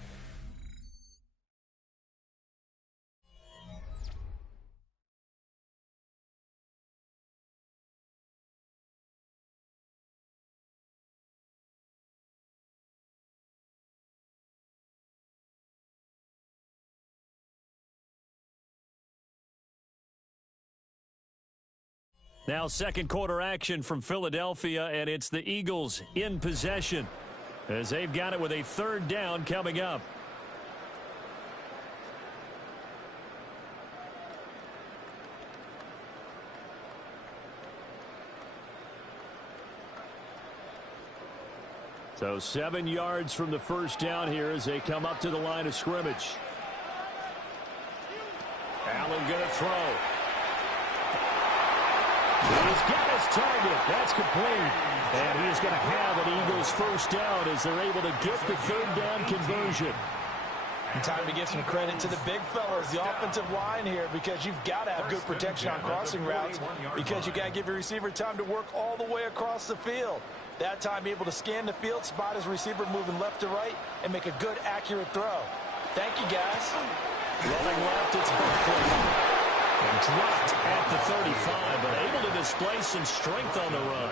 Now second quarter action from Philadelphia, and it's the Eagles in possession as they've got it with a third down coming up. So 7 yards from the first down here as they come up to the line of scrimmage. Allen going to throw. He's got his target. That's complete. And he's going to have an Eagles first down as they're able to get the third down conversion. And time to give some credit to the big fellas, the offensive line here, because you've got to have good protection on crossing routes, because you got to give your receiver time to work all the way across the field. That time able to scan the field, spot his receiver moving left to right, and make a good, accurate throw. Thank you, guys. Running left, it's Barkley. And dropped at the 35, but able to display some strength on the run.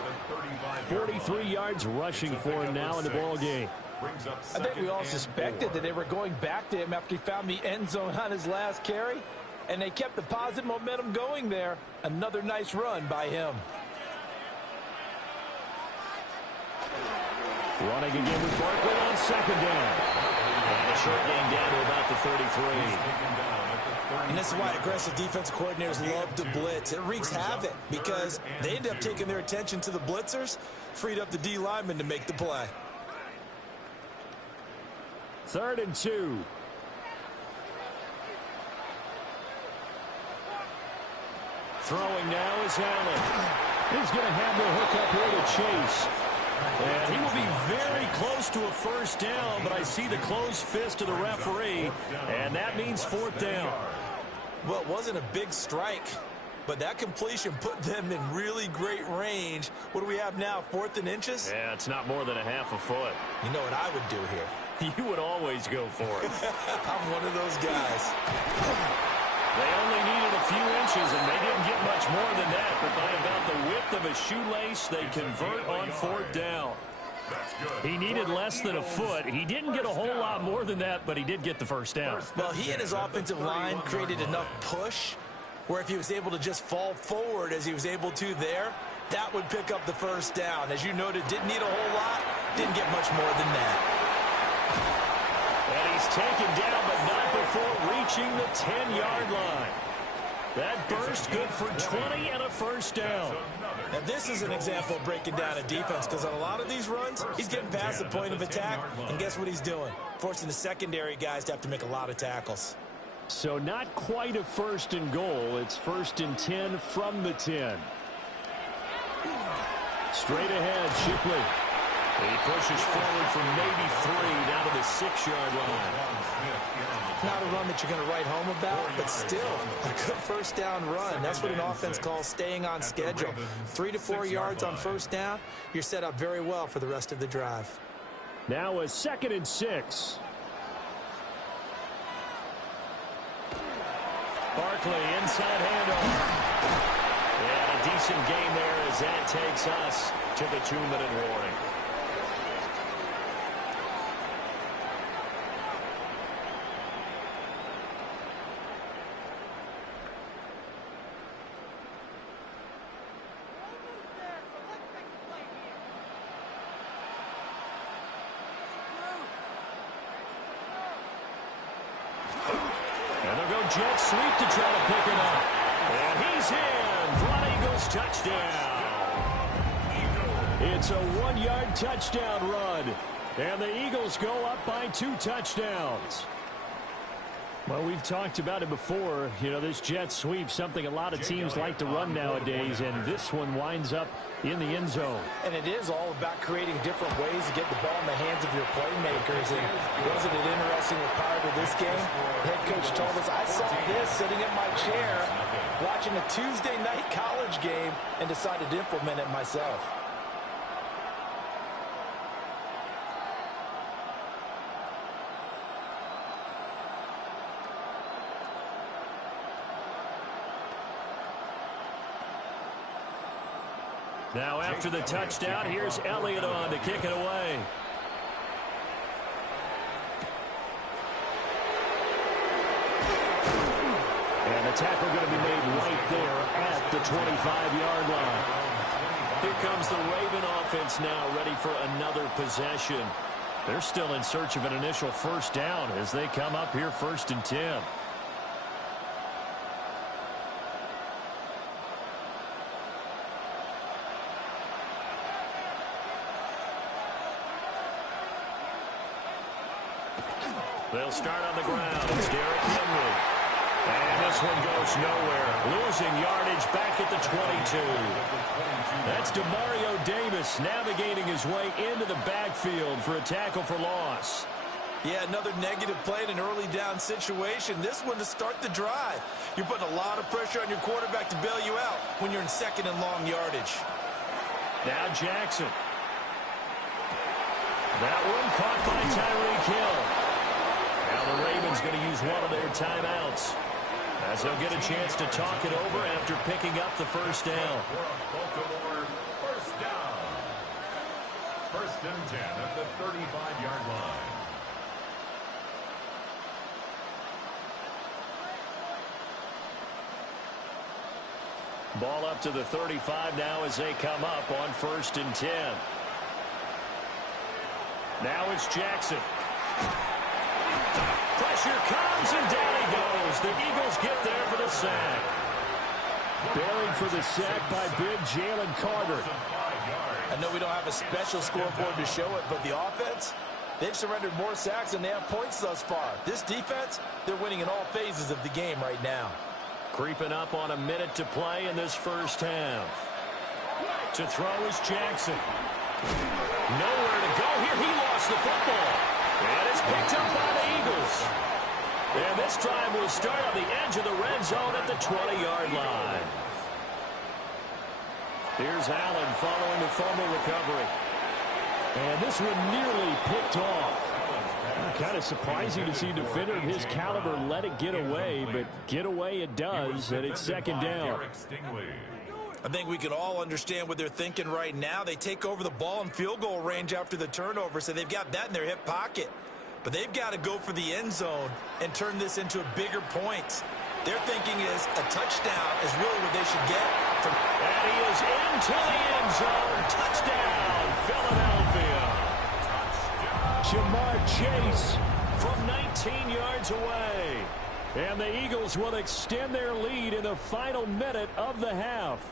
43 yards rushing for him now in the ball game. I think we all suspected that they were going back to him after he found the end zone on his last carry, and they kept the positive momentum going there. Another nice run by him. Running again with Barkley on second down. And a short gain down to about the 33. And this is why aggressive defensive coordinators love to blitz. It wreaks havoc because they end up taking their attention to the blitzers, freed up the D lineman to make the play. 3rd and 2. Throwing now is Allen. He's going to have the hook up here to Chase. And he will be very close to a first down, but I see the closed fist of the referee, and that means 4th down. Well, it wasn't a big strike, but that completion put them in really great range. What do we have now, 4th and inches? Yeah, it's not more than a half a foot. You know what I would do here? You would always go for it. I'm one of those guys. They only needed a few inches, and they didn't get much more than that. But by about the width of a shoelace, they convert on 4th down. He needed less than a foot. He didn't get a whole lot more than that, but he did get the first down. Well, he and his offensive line created enough push where if he was able to just fall forward as he was able to there, that would pick up the first down. As you noted, didn't need a whole lot, didn't get much more than that. And he's taken down, but not before reaching the 10-yard line. That burst good for 20 and a first down. Now, this is an example of breaking down a defense because on a lot of these runs, he's getting past the point of attack, and guess what he's doing? Forcing the secondary guys to have to make a lot of tackles. So not quite a 1st and goal. It's 1st and 10 from the 10. Straight ahead, Shipley. He pushes forward from maybe 3 down to the 6-yard line. Not a run that you're going to write home about, but still a good first down run. That's what an offense calls staying on schedule. 3 to 4 yards on first down, you're set up very well for the rest of the drive. Now a 2nd and 6. Barkley inside handoff. And a decent game there as that takes us to the 2-minute warning. Jet sweep to try to pick it up. And he's in for an Eagles touchdown. It's a 1-yard touchdown run. And the Eagles go up by 2 touchdowns. Well, we've talked about it before. You know, this jet sweep, something a lot of teams like to run nowadays, and this one winds up in the end zone. And it is all about creating different ways to get the ball in the hands of your playmakers. And wasn't it interesting that prior to this game, the head coach told us, I saw this sitting in my chair watching a Tuesday night college game and decided to implement it myself. Now after the touchdown, here's Elliott on to kick it away. And the tackle going to be made right there at the 25-yard line. Here comes the Raven offense now, ready for another possession. They're still in search of an initial first down as they come up here 1st and 10. They'll start on the ground. It's Derrick Henry. And this one goes nowhere. Losing yardage back at the 22. That's Demario Davis navigating his way into the backfield for a tackle for loss. Yeah, another negative play in an early down situation. This one to start the drive. You're putting a lot of pressure on your quarterback to bail you out when you're in 2nd and long yardage. Now Jackson. That one caught by Tyreek Hill. Now the Ravens going to use one of their timeouts as they'll get a chance to talk it over after picking up the first down. First down. 1st and 10 at the 35-yard line. Ball up to the 35 now as they come up on 1st and 10. Now it's Jackson. Pressure comes, and down he goes. The Eagles get there for the sack. Buried for the sack by big Jalen Carter. I know we don't have a special scoreboard to show it, but the offense, they've surrendered more sacks than they have points thus far. This defense, they're winning in all phases of the game right now. Creeping up on a minute to play in this first half. To throw is Jackson. Nowhere to go here. He lost the football. And it's picked up by the Eagles. And this drive will start on the edge of the red zone at the 20-yard line. Here's Allen following the fumble recovery. And this one nearly picked off. Kind of surprising to see a defender of his caliber let it get away, but get away it does, and it's second down. I think we can all understand what they're thinking right now. They take over the ball in field goal range after the turnover, so they've got that in their hip pocket. But they've got to go for the end zone and turn this into a bigger point. Their thinking is a touchdown is really what they should get. And he is into the end zone. Touchdown, Philadelphia. Jamar Chase from 19 yards away. And the Eagles will extend their lead in the final minute of the half.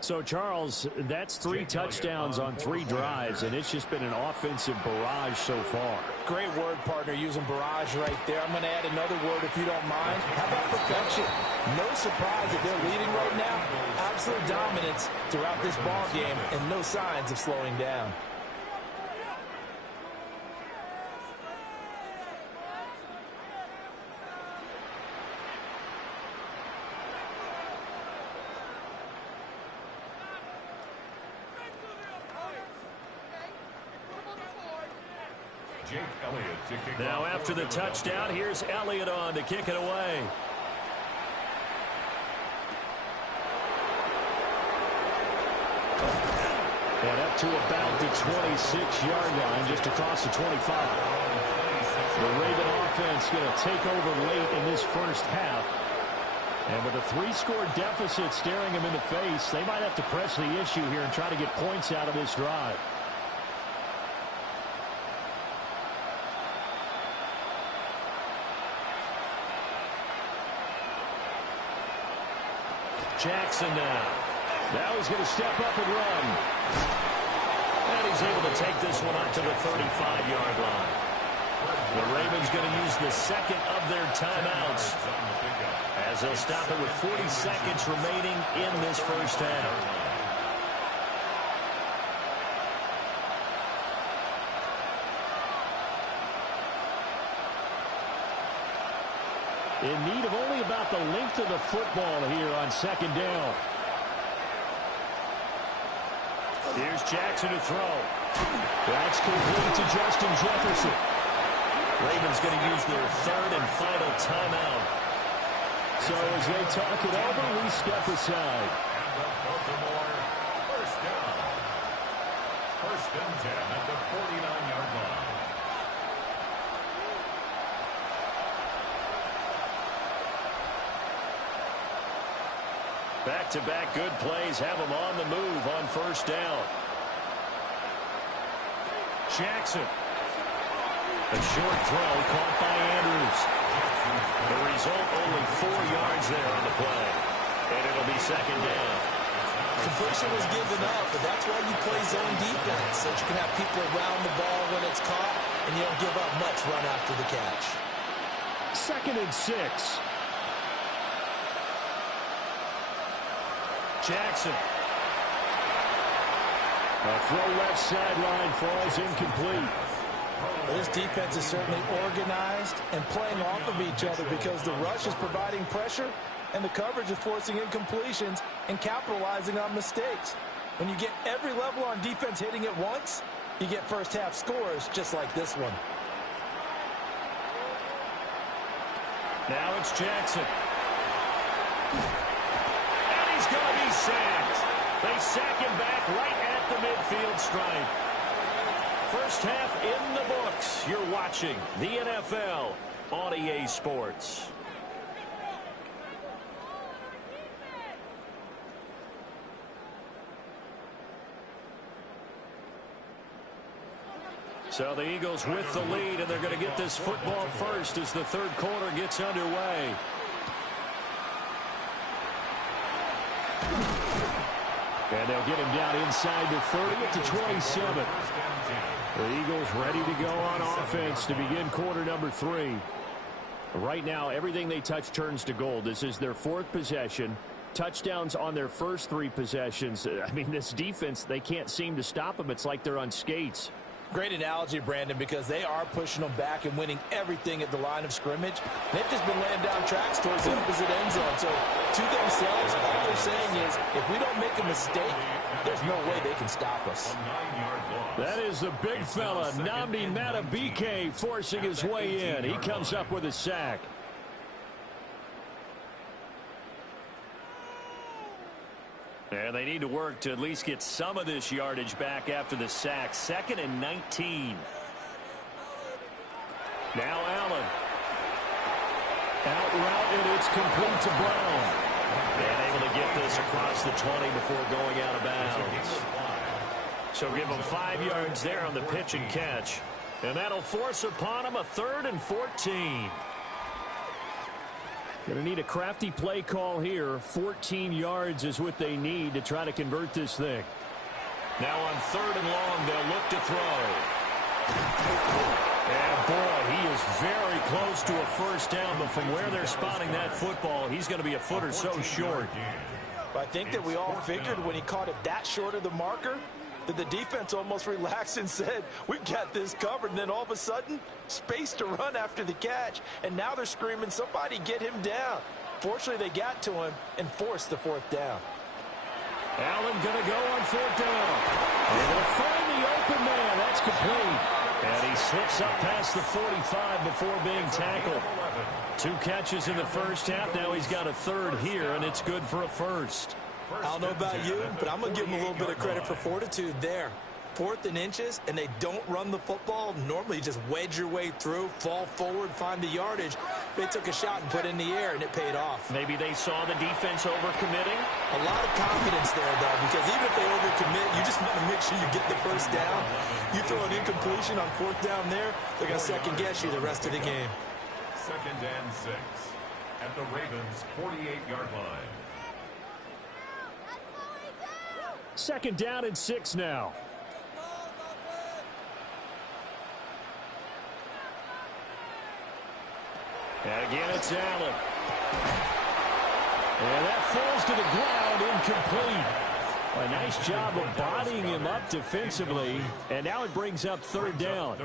So, Charles, that's 3 touchdowns on 3 drives, and it's just been an offensive barrage so far. Great word, partner, using barrage right there. I'm going to add another word if you don't mind. How about perfection? No surprise that they're leading right now. Absolute dominance throughout this ball game and no signs of slowing down. Now after the touchdown, here's Elliott on to kick it away. And up to about the 26-yard line, just across the 25. The Raven offense going to take over late in this first half. And with a 3-score deficit staring them in the face, they might have to press the issue here and try to get points out of this drive. Jackson now he's going to step up and run. And he's able to take this one out to the 35-yard line. The Ravens going to use the second of their timeouts as they'll stop it with 40 seconds remaining in this first half. In need of only about the length of the football here on second down. Here's Jackson to throw. That's complete to Justin Jefferson. Ravens going to use their third and final timeout. So as they talk it over, we step aside. First and 10 at the 49-yard line. Back-to-back good plays have them on the move on first down. Jackson. A short throw caught by Andrews. The result, only 4 yards there on the play. And it'll be second down. Completion was given up, but that's why you play zone defense, so that you can have people around the ball when it's caught, and you don't give up much run after the catch. Second and 6. Jackson. A throw left sideline falls incomplete. Well, this defense is certainly organized and playing off of each other because the rush is providing pressure and the coverage is forcing incompletions and capitalizing on mistakes. When you get every level on defense hitting at once, you get first half scores just like this one. Now it's Jackson. And he's going to be sacked. They sack him back right at the midfield stripe. First half in the books. You're watching the NFL on EA Sports. So the Eagles with the lead, and they're going to get this football first as the third quarter gets underway. And they'll get him down inside the 30 at the 27. The Eagles ready to go on offense to begin quarter number 3. Right now, everything they touch turns to gold. This is their 4th possession. Touchdowns on their first 3 possessions. I mean, this defense, they can't seem to stop them. It's like they're on skates. Great analogy, Brandon, because they are pushing them back and winning everything at the line of scrimmage. They've just been laying down tracks towards the opposite end zone. So to themselves, all they're saying is, if we don't make a mistake, there's no way they can stop us. That is the big fella, Nnamdi Madubuike, forcing his way in. He comes up with a sack. And they need to work to at least get some of this yardage back after the sack. 2nd and 19. Now Allen. Out route, and it's complete to Brown. And able to get this across the 20 before going out of bounds. So give them 5 yards there on the pitch and catch. And that'll force upon them a 3rd and 14. Going to need a crafty play call here. 14 yards is what they need to try to convert this thing. Now on 3rd and long, they'll look to throw. And boy, he is very close to a first down, but from where they're spotting that football, he's going to be a foot or so short. I think that we all figured when he caught it that short of the marker, that the defense almost relaxed and said, we've got this covered. And then all of a sudden, space to run after the catch. And now they're screaming, somebody get him down. Fortunately, they got to him and forced the 4th down. Allen going to go on 4th down. They're going to find the open man. That's complete. And he slips up past the 45 before being tackled. 2 catches in the first half. Now he's got a 3rd here, and it's good for a 1st. I don't know about you, but I'm going to give them a little bit of credit for fortitude there. 4th and inches, and they don't run the football. Normally, you just wedge your way through, fall forward, find the yardage. They took a shot and put it in the air, and it paid off. Maybe they saw the defense overcommitting. A lot of confidence there, though, because even if they overcommit, you just want to make sure you get the first down. You throw an incompletion on 4th down there, they're going to second-guess you the rest of the game. 2nd and 6 at the Ravens' 48-yard line. 2nd down and 6 now. And again, it's Allen. And that falls to the ground, incomplete. A nice job of bodying him up defensively. And now it brings up 3rd down.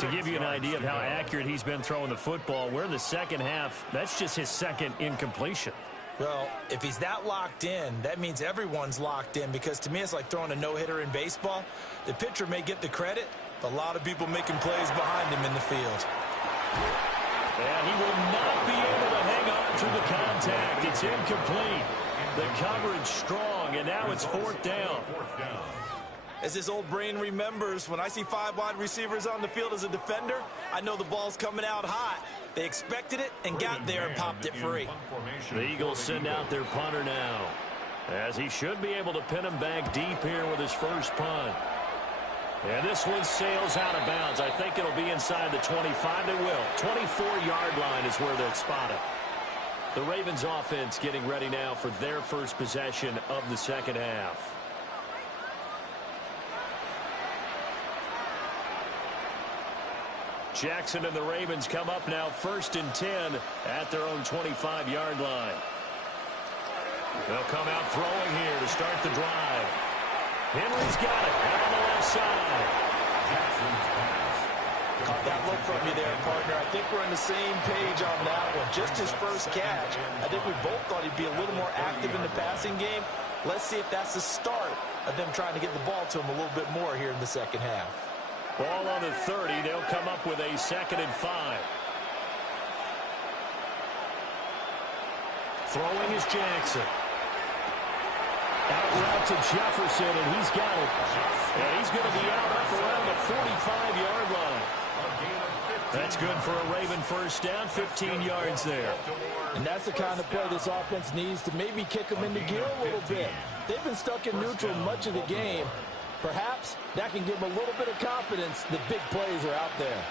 To give you an idea of how accurate he's been throwing the football, we're in the second half. That's just his 2nd incompletion. Well, if he's that locked in, that means everyone's locked in, because to me it's like throwing a no-hitter in baseball. The pitcher may get the credit, but a lot of people making plays behind him in the field. And he will not be able to hang on through the contact. It's incomplete. The coverage strong, and now it's 4th down. As his old brain remembers, when I see 5 wide receivers on the field as a defender, I know the ball's coming out hot. They expected it and got there and popped it free. The Eagles send out their punter now, as he should be able to pin him back deep here with his first punt. And this one sails out of bounds. I think it'll be inside the 25. They will. 24-yard line is where they'll spot it. The Ravens offense getting ready now for their first possession of the second half. Jackson and the Ravens come up now 1st and 10 at their own 25-yard line. They'll come out throwing here to start the drive. Henry's got it out on the left side. Caught that look from you there, partner. I think we're on the same page on that one. Just his first catch. I think we both thought he'd be a little more active in the passing game. Let's see if that's the start of them trying to get the ball to him a little bit more here in the second half. Ball on the 30. They'll come up with a 2nd and 5. Throwing is Jackson. Out route to Jefferson, and he's got it. And he's going to be out up around the 45-yard line. That's good for a Raven first down, 15 yards there. And that's the kind of play this offense needs to maybe kick them into gear a little bit. They've been stuck in neutral much of the game. Perhaps that can give him a little bit of confidence that big plays are out there.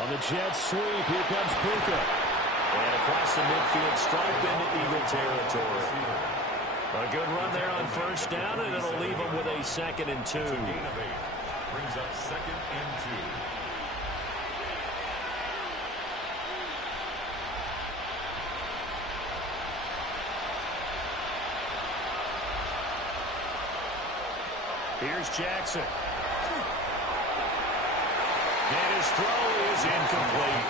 On the jet sweep, here comes Puka. And across the midfield stripe into Eagle territory. A good run there on first down, and it'll leave them with a 2nd and 2. Brings up 2nd and 2. Here's Jackson. And his throw is incomplete.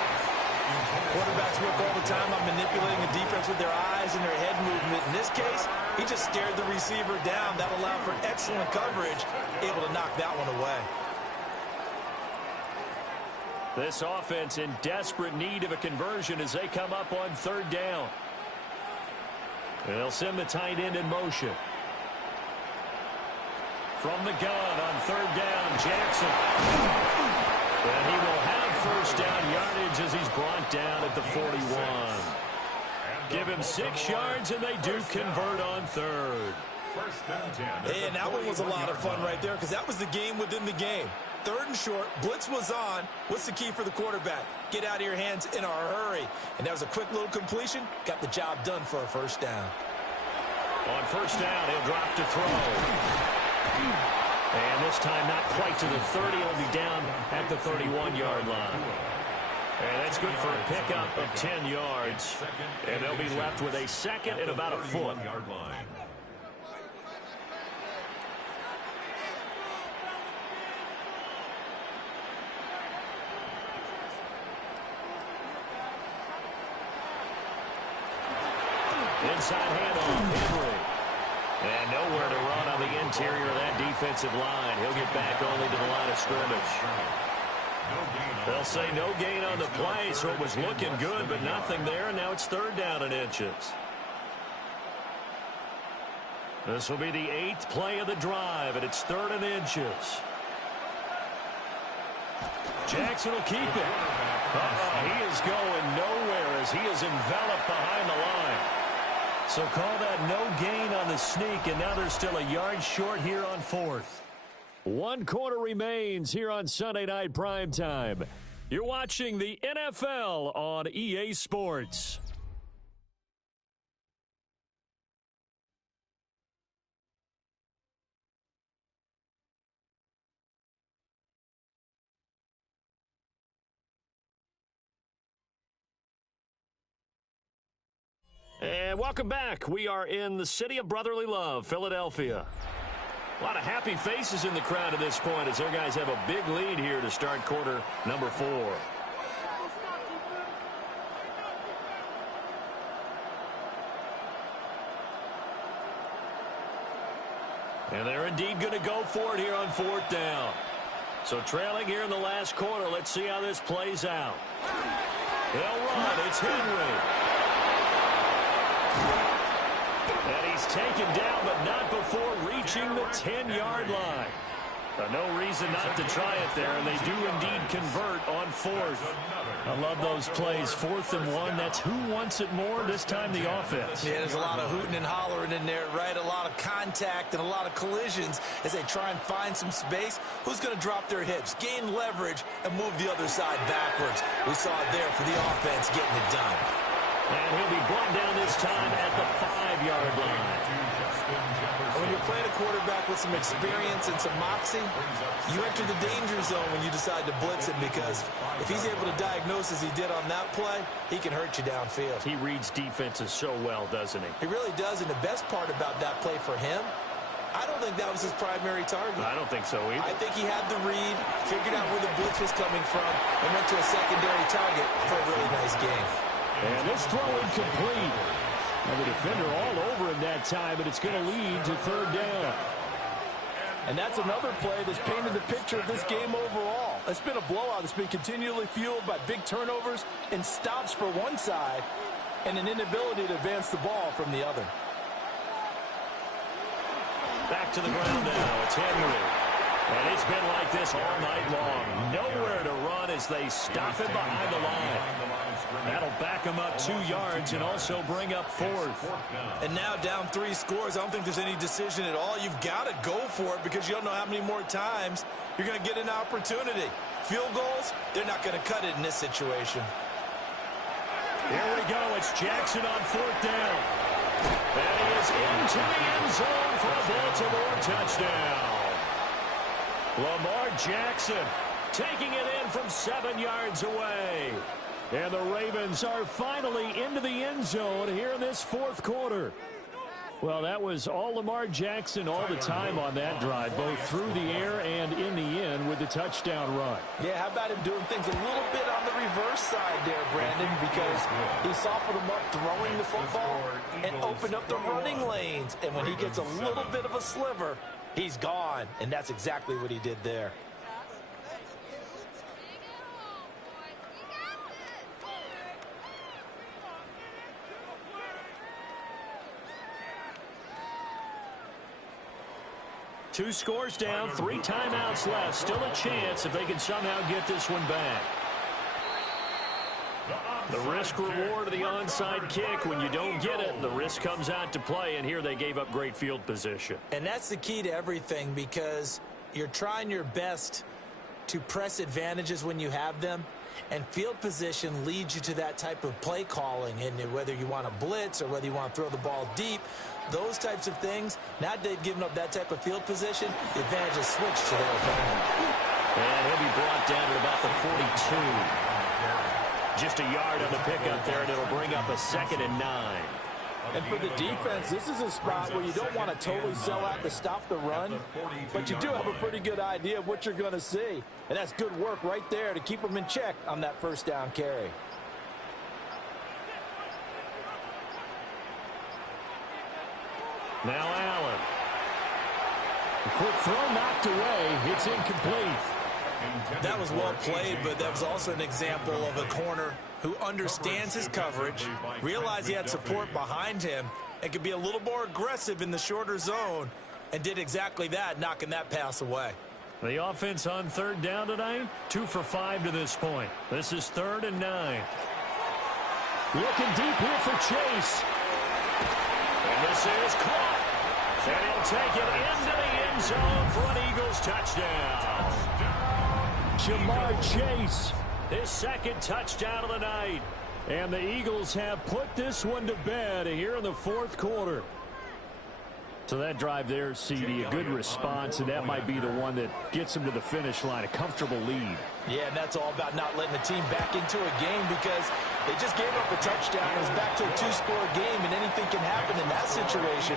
Quarterbacks work all the time on manipulating the defense with their eyes and their head movement. In this case, he just stared the receiver down. That allowed for excellent coverage, able to knock that one away. This offense in desperate need of a conversion as they come up on 3rd down. They'll send the tight end in motion. From the gun on 3rd down, Jackson. And he will have first down yardage as he's brought down at the 41. Give him 6 yards, and they do convert on 3rd. And that one was a lot of fun right there because that was the game within the game. 3rd and short, blitz was on. What's the key for the quarterback? Get out of your hands in a hurry. And that was a quick little completion. Got the job done for a first down. On first down, he'll drop to throw. And this time not quite to the 30. He'll be down at the 31-yard line. And that's good for a pickup of 10 yards. And they'll be left with a 2nd and about a foot. Inside handoff, Henry. And nowhere to run on the interior of that defensive line. He'll get back only to the line of scrimmage. They'll say no gain on the play, so it was looking good, but nothing there, and now it's 3rd down and inches. This will be the 8th play of the drive, and it's 3rd and inches. Jackson will keep it. He is going nowhere as he is enveloped behind the line. So call that no gain on the sneak, and now they're still a yard short here on 4th. 1 quarter remains here on Sunday Night Primetime. You're watching the NFL on EA Sports. And welcome back. We are in the city of brotherly love, Philadelphia. A lot of happy faces in the crowd at this point as their guys have a big lead here to start quarter number 4. And they're indeed going to go for it here on 4th down. So trailing here in the last quarter, let's see how this plays out. They'll run. It's Henry. And he's taken down, but not before reaching the 10-yard line. No reason not to try it there, and they do indeed convert on 4th. I love those plays. 4th and 1, that's who wants it more, this time the offense. Yeah, there's a lot of hooting and hollering in there, right? A lot of contact and a lot of collisions as they try and find some space. Who's going to drop their hips, gain leverage, and move the other side backwards? We saw it there for the offense getting it done. And he'll be brought down this time at the 5-yard line. When you're playing a quarterback with some experience and some moxie, you enter the danger zone when you decide to blitz him, because if he's able to diagnose as he did on that play, he can hurt you downfield. He reads defenses so well, doesn't he? He really does, and the best part about that play for him, I don't think that was his primary target. I don't think so either. I think he had the read, figured out where the blitz was coming from, and went to a secondary target for a really nice game. And this throw incomplete. And the defender all over him that time, but it's going to lead to 3rd down. And that's another play that's painted the picture of this game overall. It's been a blowout that's been continually fueled by big turnovers and stops for one side and an inability to advance the ball from the other. Back to the ground now. It's Henry. And it's been like this all night long. Nowhere to run as they stop him behind the line. That'll back him up 2 yards and also bring up 4th. And now down 3 scores. I don't think there's any decision at all. You've got to go for it because you don't know how many more times you're going to get an opportunity. Field goals, they're not going to cut it in this situation. Here we go. It's Jackson on 4th down. And he is into the end zone for a Baltimore touchdown. Lamar Jackson taking it in from 7 yards away. And the Ravens are finally into the end zone here in this 4th quarter. Well, that was all Lamar Jackson all the time on that drive, both through the air and in the end with the touchdown run. Yeah, how about him doing things a little bit on the reverse side there, Brandon, because he softened him up throwing the football and opened up the running lanes. And when he gets a little bit of a sliver, he's gone, and that's exactly what he did there. Two scores down, 3 timeouts left. Still a chance if they can somehow get this one back. The risk-reward of the onside kick. When you don't get it, the risk comes out to play, and here they gave up great field position. And that's the key to everything because you're trying your best to press advantages when you have them, and field position leads you to that type of play calling. And whether you want to blitz or whether you want to throw the ball deep, those types of things, now they've given up that type of field position, the advantage is switched to their opponent. And he'll be brought down at about the 42. Just a yard on the pickup there, and it'll bring up a 2nd and 9. And for the defense, this is a spot where you don't want to totally sell out to stop the run, but you do have a pretty good idea of what you're going to see. And that's good work right there to keep them in check on that 1st down carry. Now Allen. A quick throw knocked away. It's incomplete. That was well played, but that was also an example of a corner who understands his coverage, realized he had support behind him, and could be a little more aggressive in the shorter zone, and did exactly that, knocking that pass away. The offense on 3rd down tonight, 2 for 5 to this point. This is 3rd and 9. Looking deep here for Chase. And this is caught. And he'll take it into the end zone for an Eagles touchdown. Jamar Chase, his 2nd touchdown of the night. And the Eagles have put this one to bed here in the 4th quarter. So that drive there, CD, a good response, and that might be the one that gets them to the finish line, a comfortable lead. Yeah, and that's all about not letting the team back into a game because they just gave up a touchdown. It was back to a 2-score game, and anything can happen in that situation.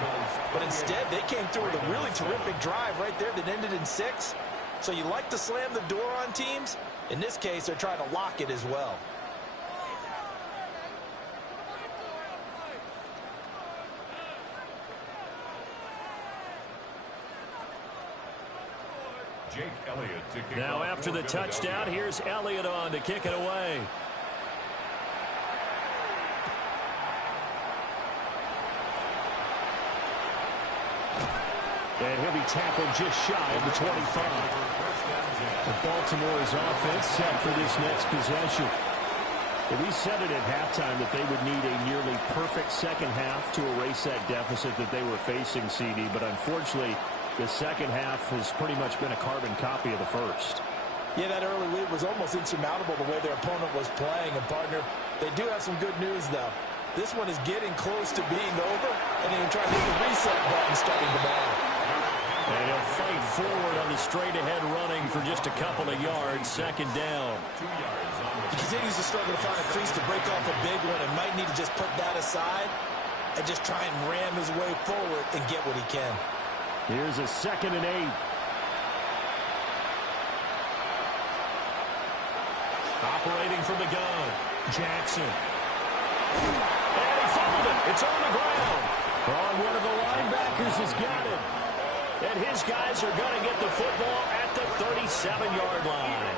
But instead, they came through with a really terrific drive right there that ended in 6. So you like to slam the door on teams. In this case, they're trying to lock it as well. Jake Elliott to kick now off after the for touchdown, here's Elliott on to kick it away. And he'll be tackled just shy of the 25. Baltimore's offense set for this next possession. We said it at halftime that they would need a nearly perfect second half to erase that deficit that they were facing, CD, but unfortunately, the second half has pretty much been a carbon copy of the first. Yeah, that early lead was almost insurmountable the way their opponent was playing. And, partner, they do have some good news, though. This one is getting close to being over, and they're trying to hit the reset button starting tomorrow. And he'll fight forward on the straight-ahead running for just a couple of yards, 2nd down. He continues to struggle to find a crease to break off a big one and might need to just put that aside and just try and ram his way forward and get what he can. Here's a 2nd and 8. Operating from the gun, Jackson. And he fumbled it. It's on the ground. One of the linebackers has got it. And his guys are going to get the football at the 37-yard line.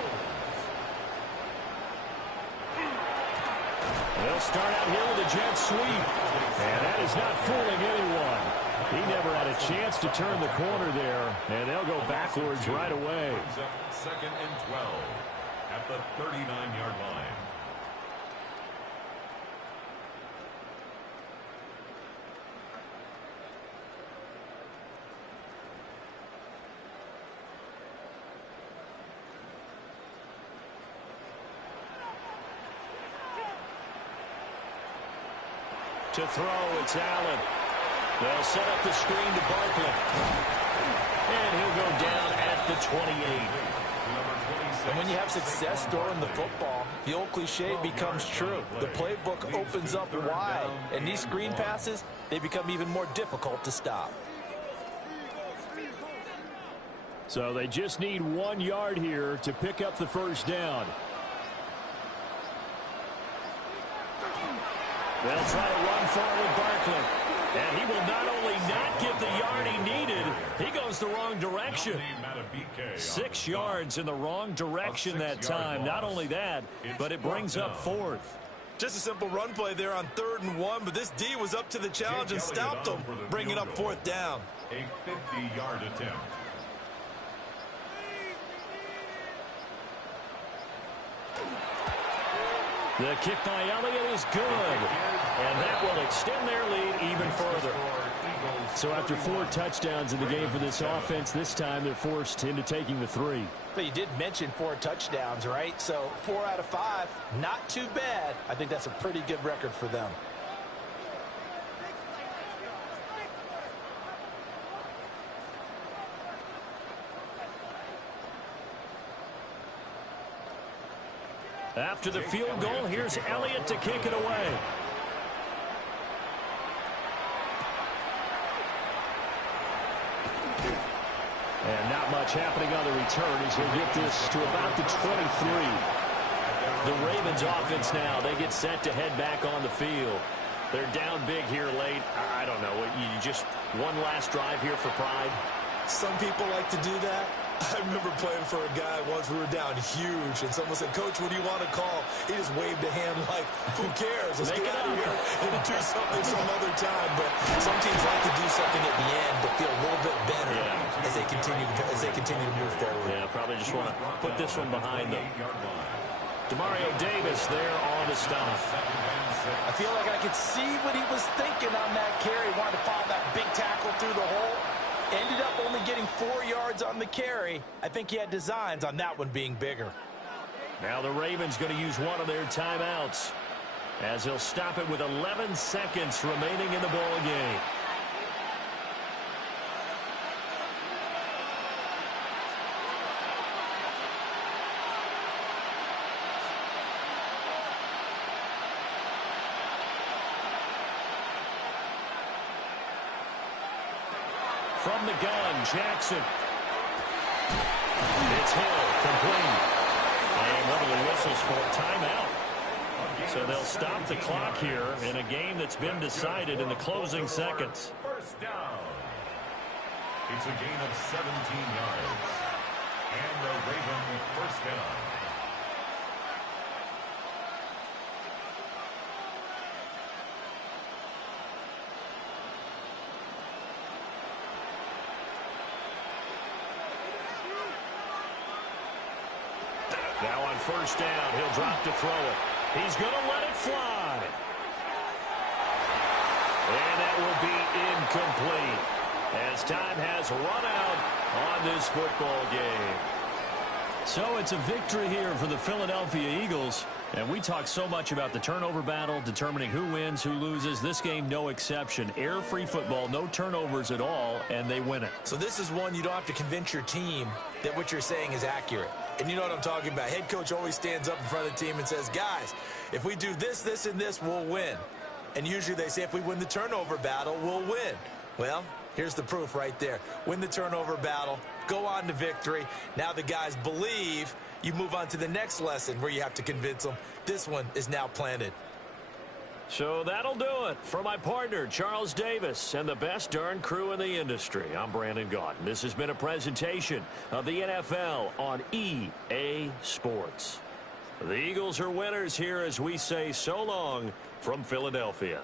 They'll start out here with a jet sweep. And that is not fooling anyone. He never had a chance to turn the corner there, and they'll go backwards right away. Second and 12 at the 39-yard line. To throw, it's Allen. They'll set up the screen to Barkley. And he'll go down at the 28. And when you have success throwing the football, the old cliche becomes true. The playbook opens up wide, and these screen passes, they become even more difficult to stop. So they just need 1 yard here to pick up the first down. They'll try to run forward Barkley. And he will not only not get the yard he needed, he goes the wrong direction. 6 yards in the wrong direction that time. Not only that, but it brings up 4th. Just a simple run play there on 3rd and 1, but this D was up to the challenge and stopped him, bringing up 4th down. A 50-yard attempt. The kick by Elliott is good, and that will extend their lead even further. So after 4 touchdowns in the game for this offense, this time they're forced into taking the 3. But you did mention 4 touchdowns, right? So 4 out of 5, not too bad. I think that's a pretty good record for them. After the field goal, here's Elliott to kick it away. And not much happening on the return as he'll get this to about the 23. The Ravens offense now, they get set to head back on the field. They're down big here late. I don't know. You just one last drive here for pride. Some people like to do that. I remember playing for a guy once. We were down huge, and someone said, "Coach, what do you want to call?" He just waved a hand like, "Who cares? Let's get out of here and do something some other time." But some teams like to do something at the end to feel a little bit better as they continue to move forward. Yeah, probably just want to put this one behind them. Demario Davis there on the stop. I feel like I could see what he was thinking on that carry. Wanted to follow that big tackle through the hole. Ended up only getting 4 yards on the carry. I think he had designs on that one being bigger. Now the Ravens going to use one of their timeouts as he'll stop it with 11 seconds remaining in the ball game. From the gun, Jackson. It's Hill, complete. And one of the whistles for a timeout. So they'll stop the clock here in a game that's been decided in the closing seconds. First down. It's a gain of 17 yards. And the Ravens first down. Now on first down, he'll drop to throw it. He's going to let it fly. And that will be incomplete as time has run out on this football game. So it's a victory here for the Philadelphia Eagles. And we talk so much about the turnover battle, determining who wins, who loses. This game, no exception. Air-free football, no turnovers at all, and they win it. So this is one you don't have to convince your team that what you're saying is accurate. And you know what I'm talking about. Head coach always stands up in front of the team and says, guys, if we do this, this, and this, we'll win. And usually they say if we win the turnover battle, we'll win. Well, here's the proof right there. Win the turnover battle, go on to victory. Now the guys believe. You move on to the next lesson where you have to convince them. This one is now planted. So that'll do it for my partner, Charles Davis, and the best darn crew in the industry. I'm Brandon Gaudin. This has been a presentation of the NFL on EA Sports. The Eagles are winners here as we say so long from Philadelphia.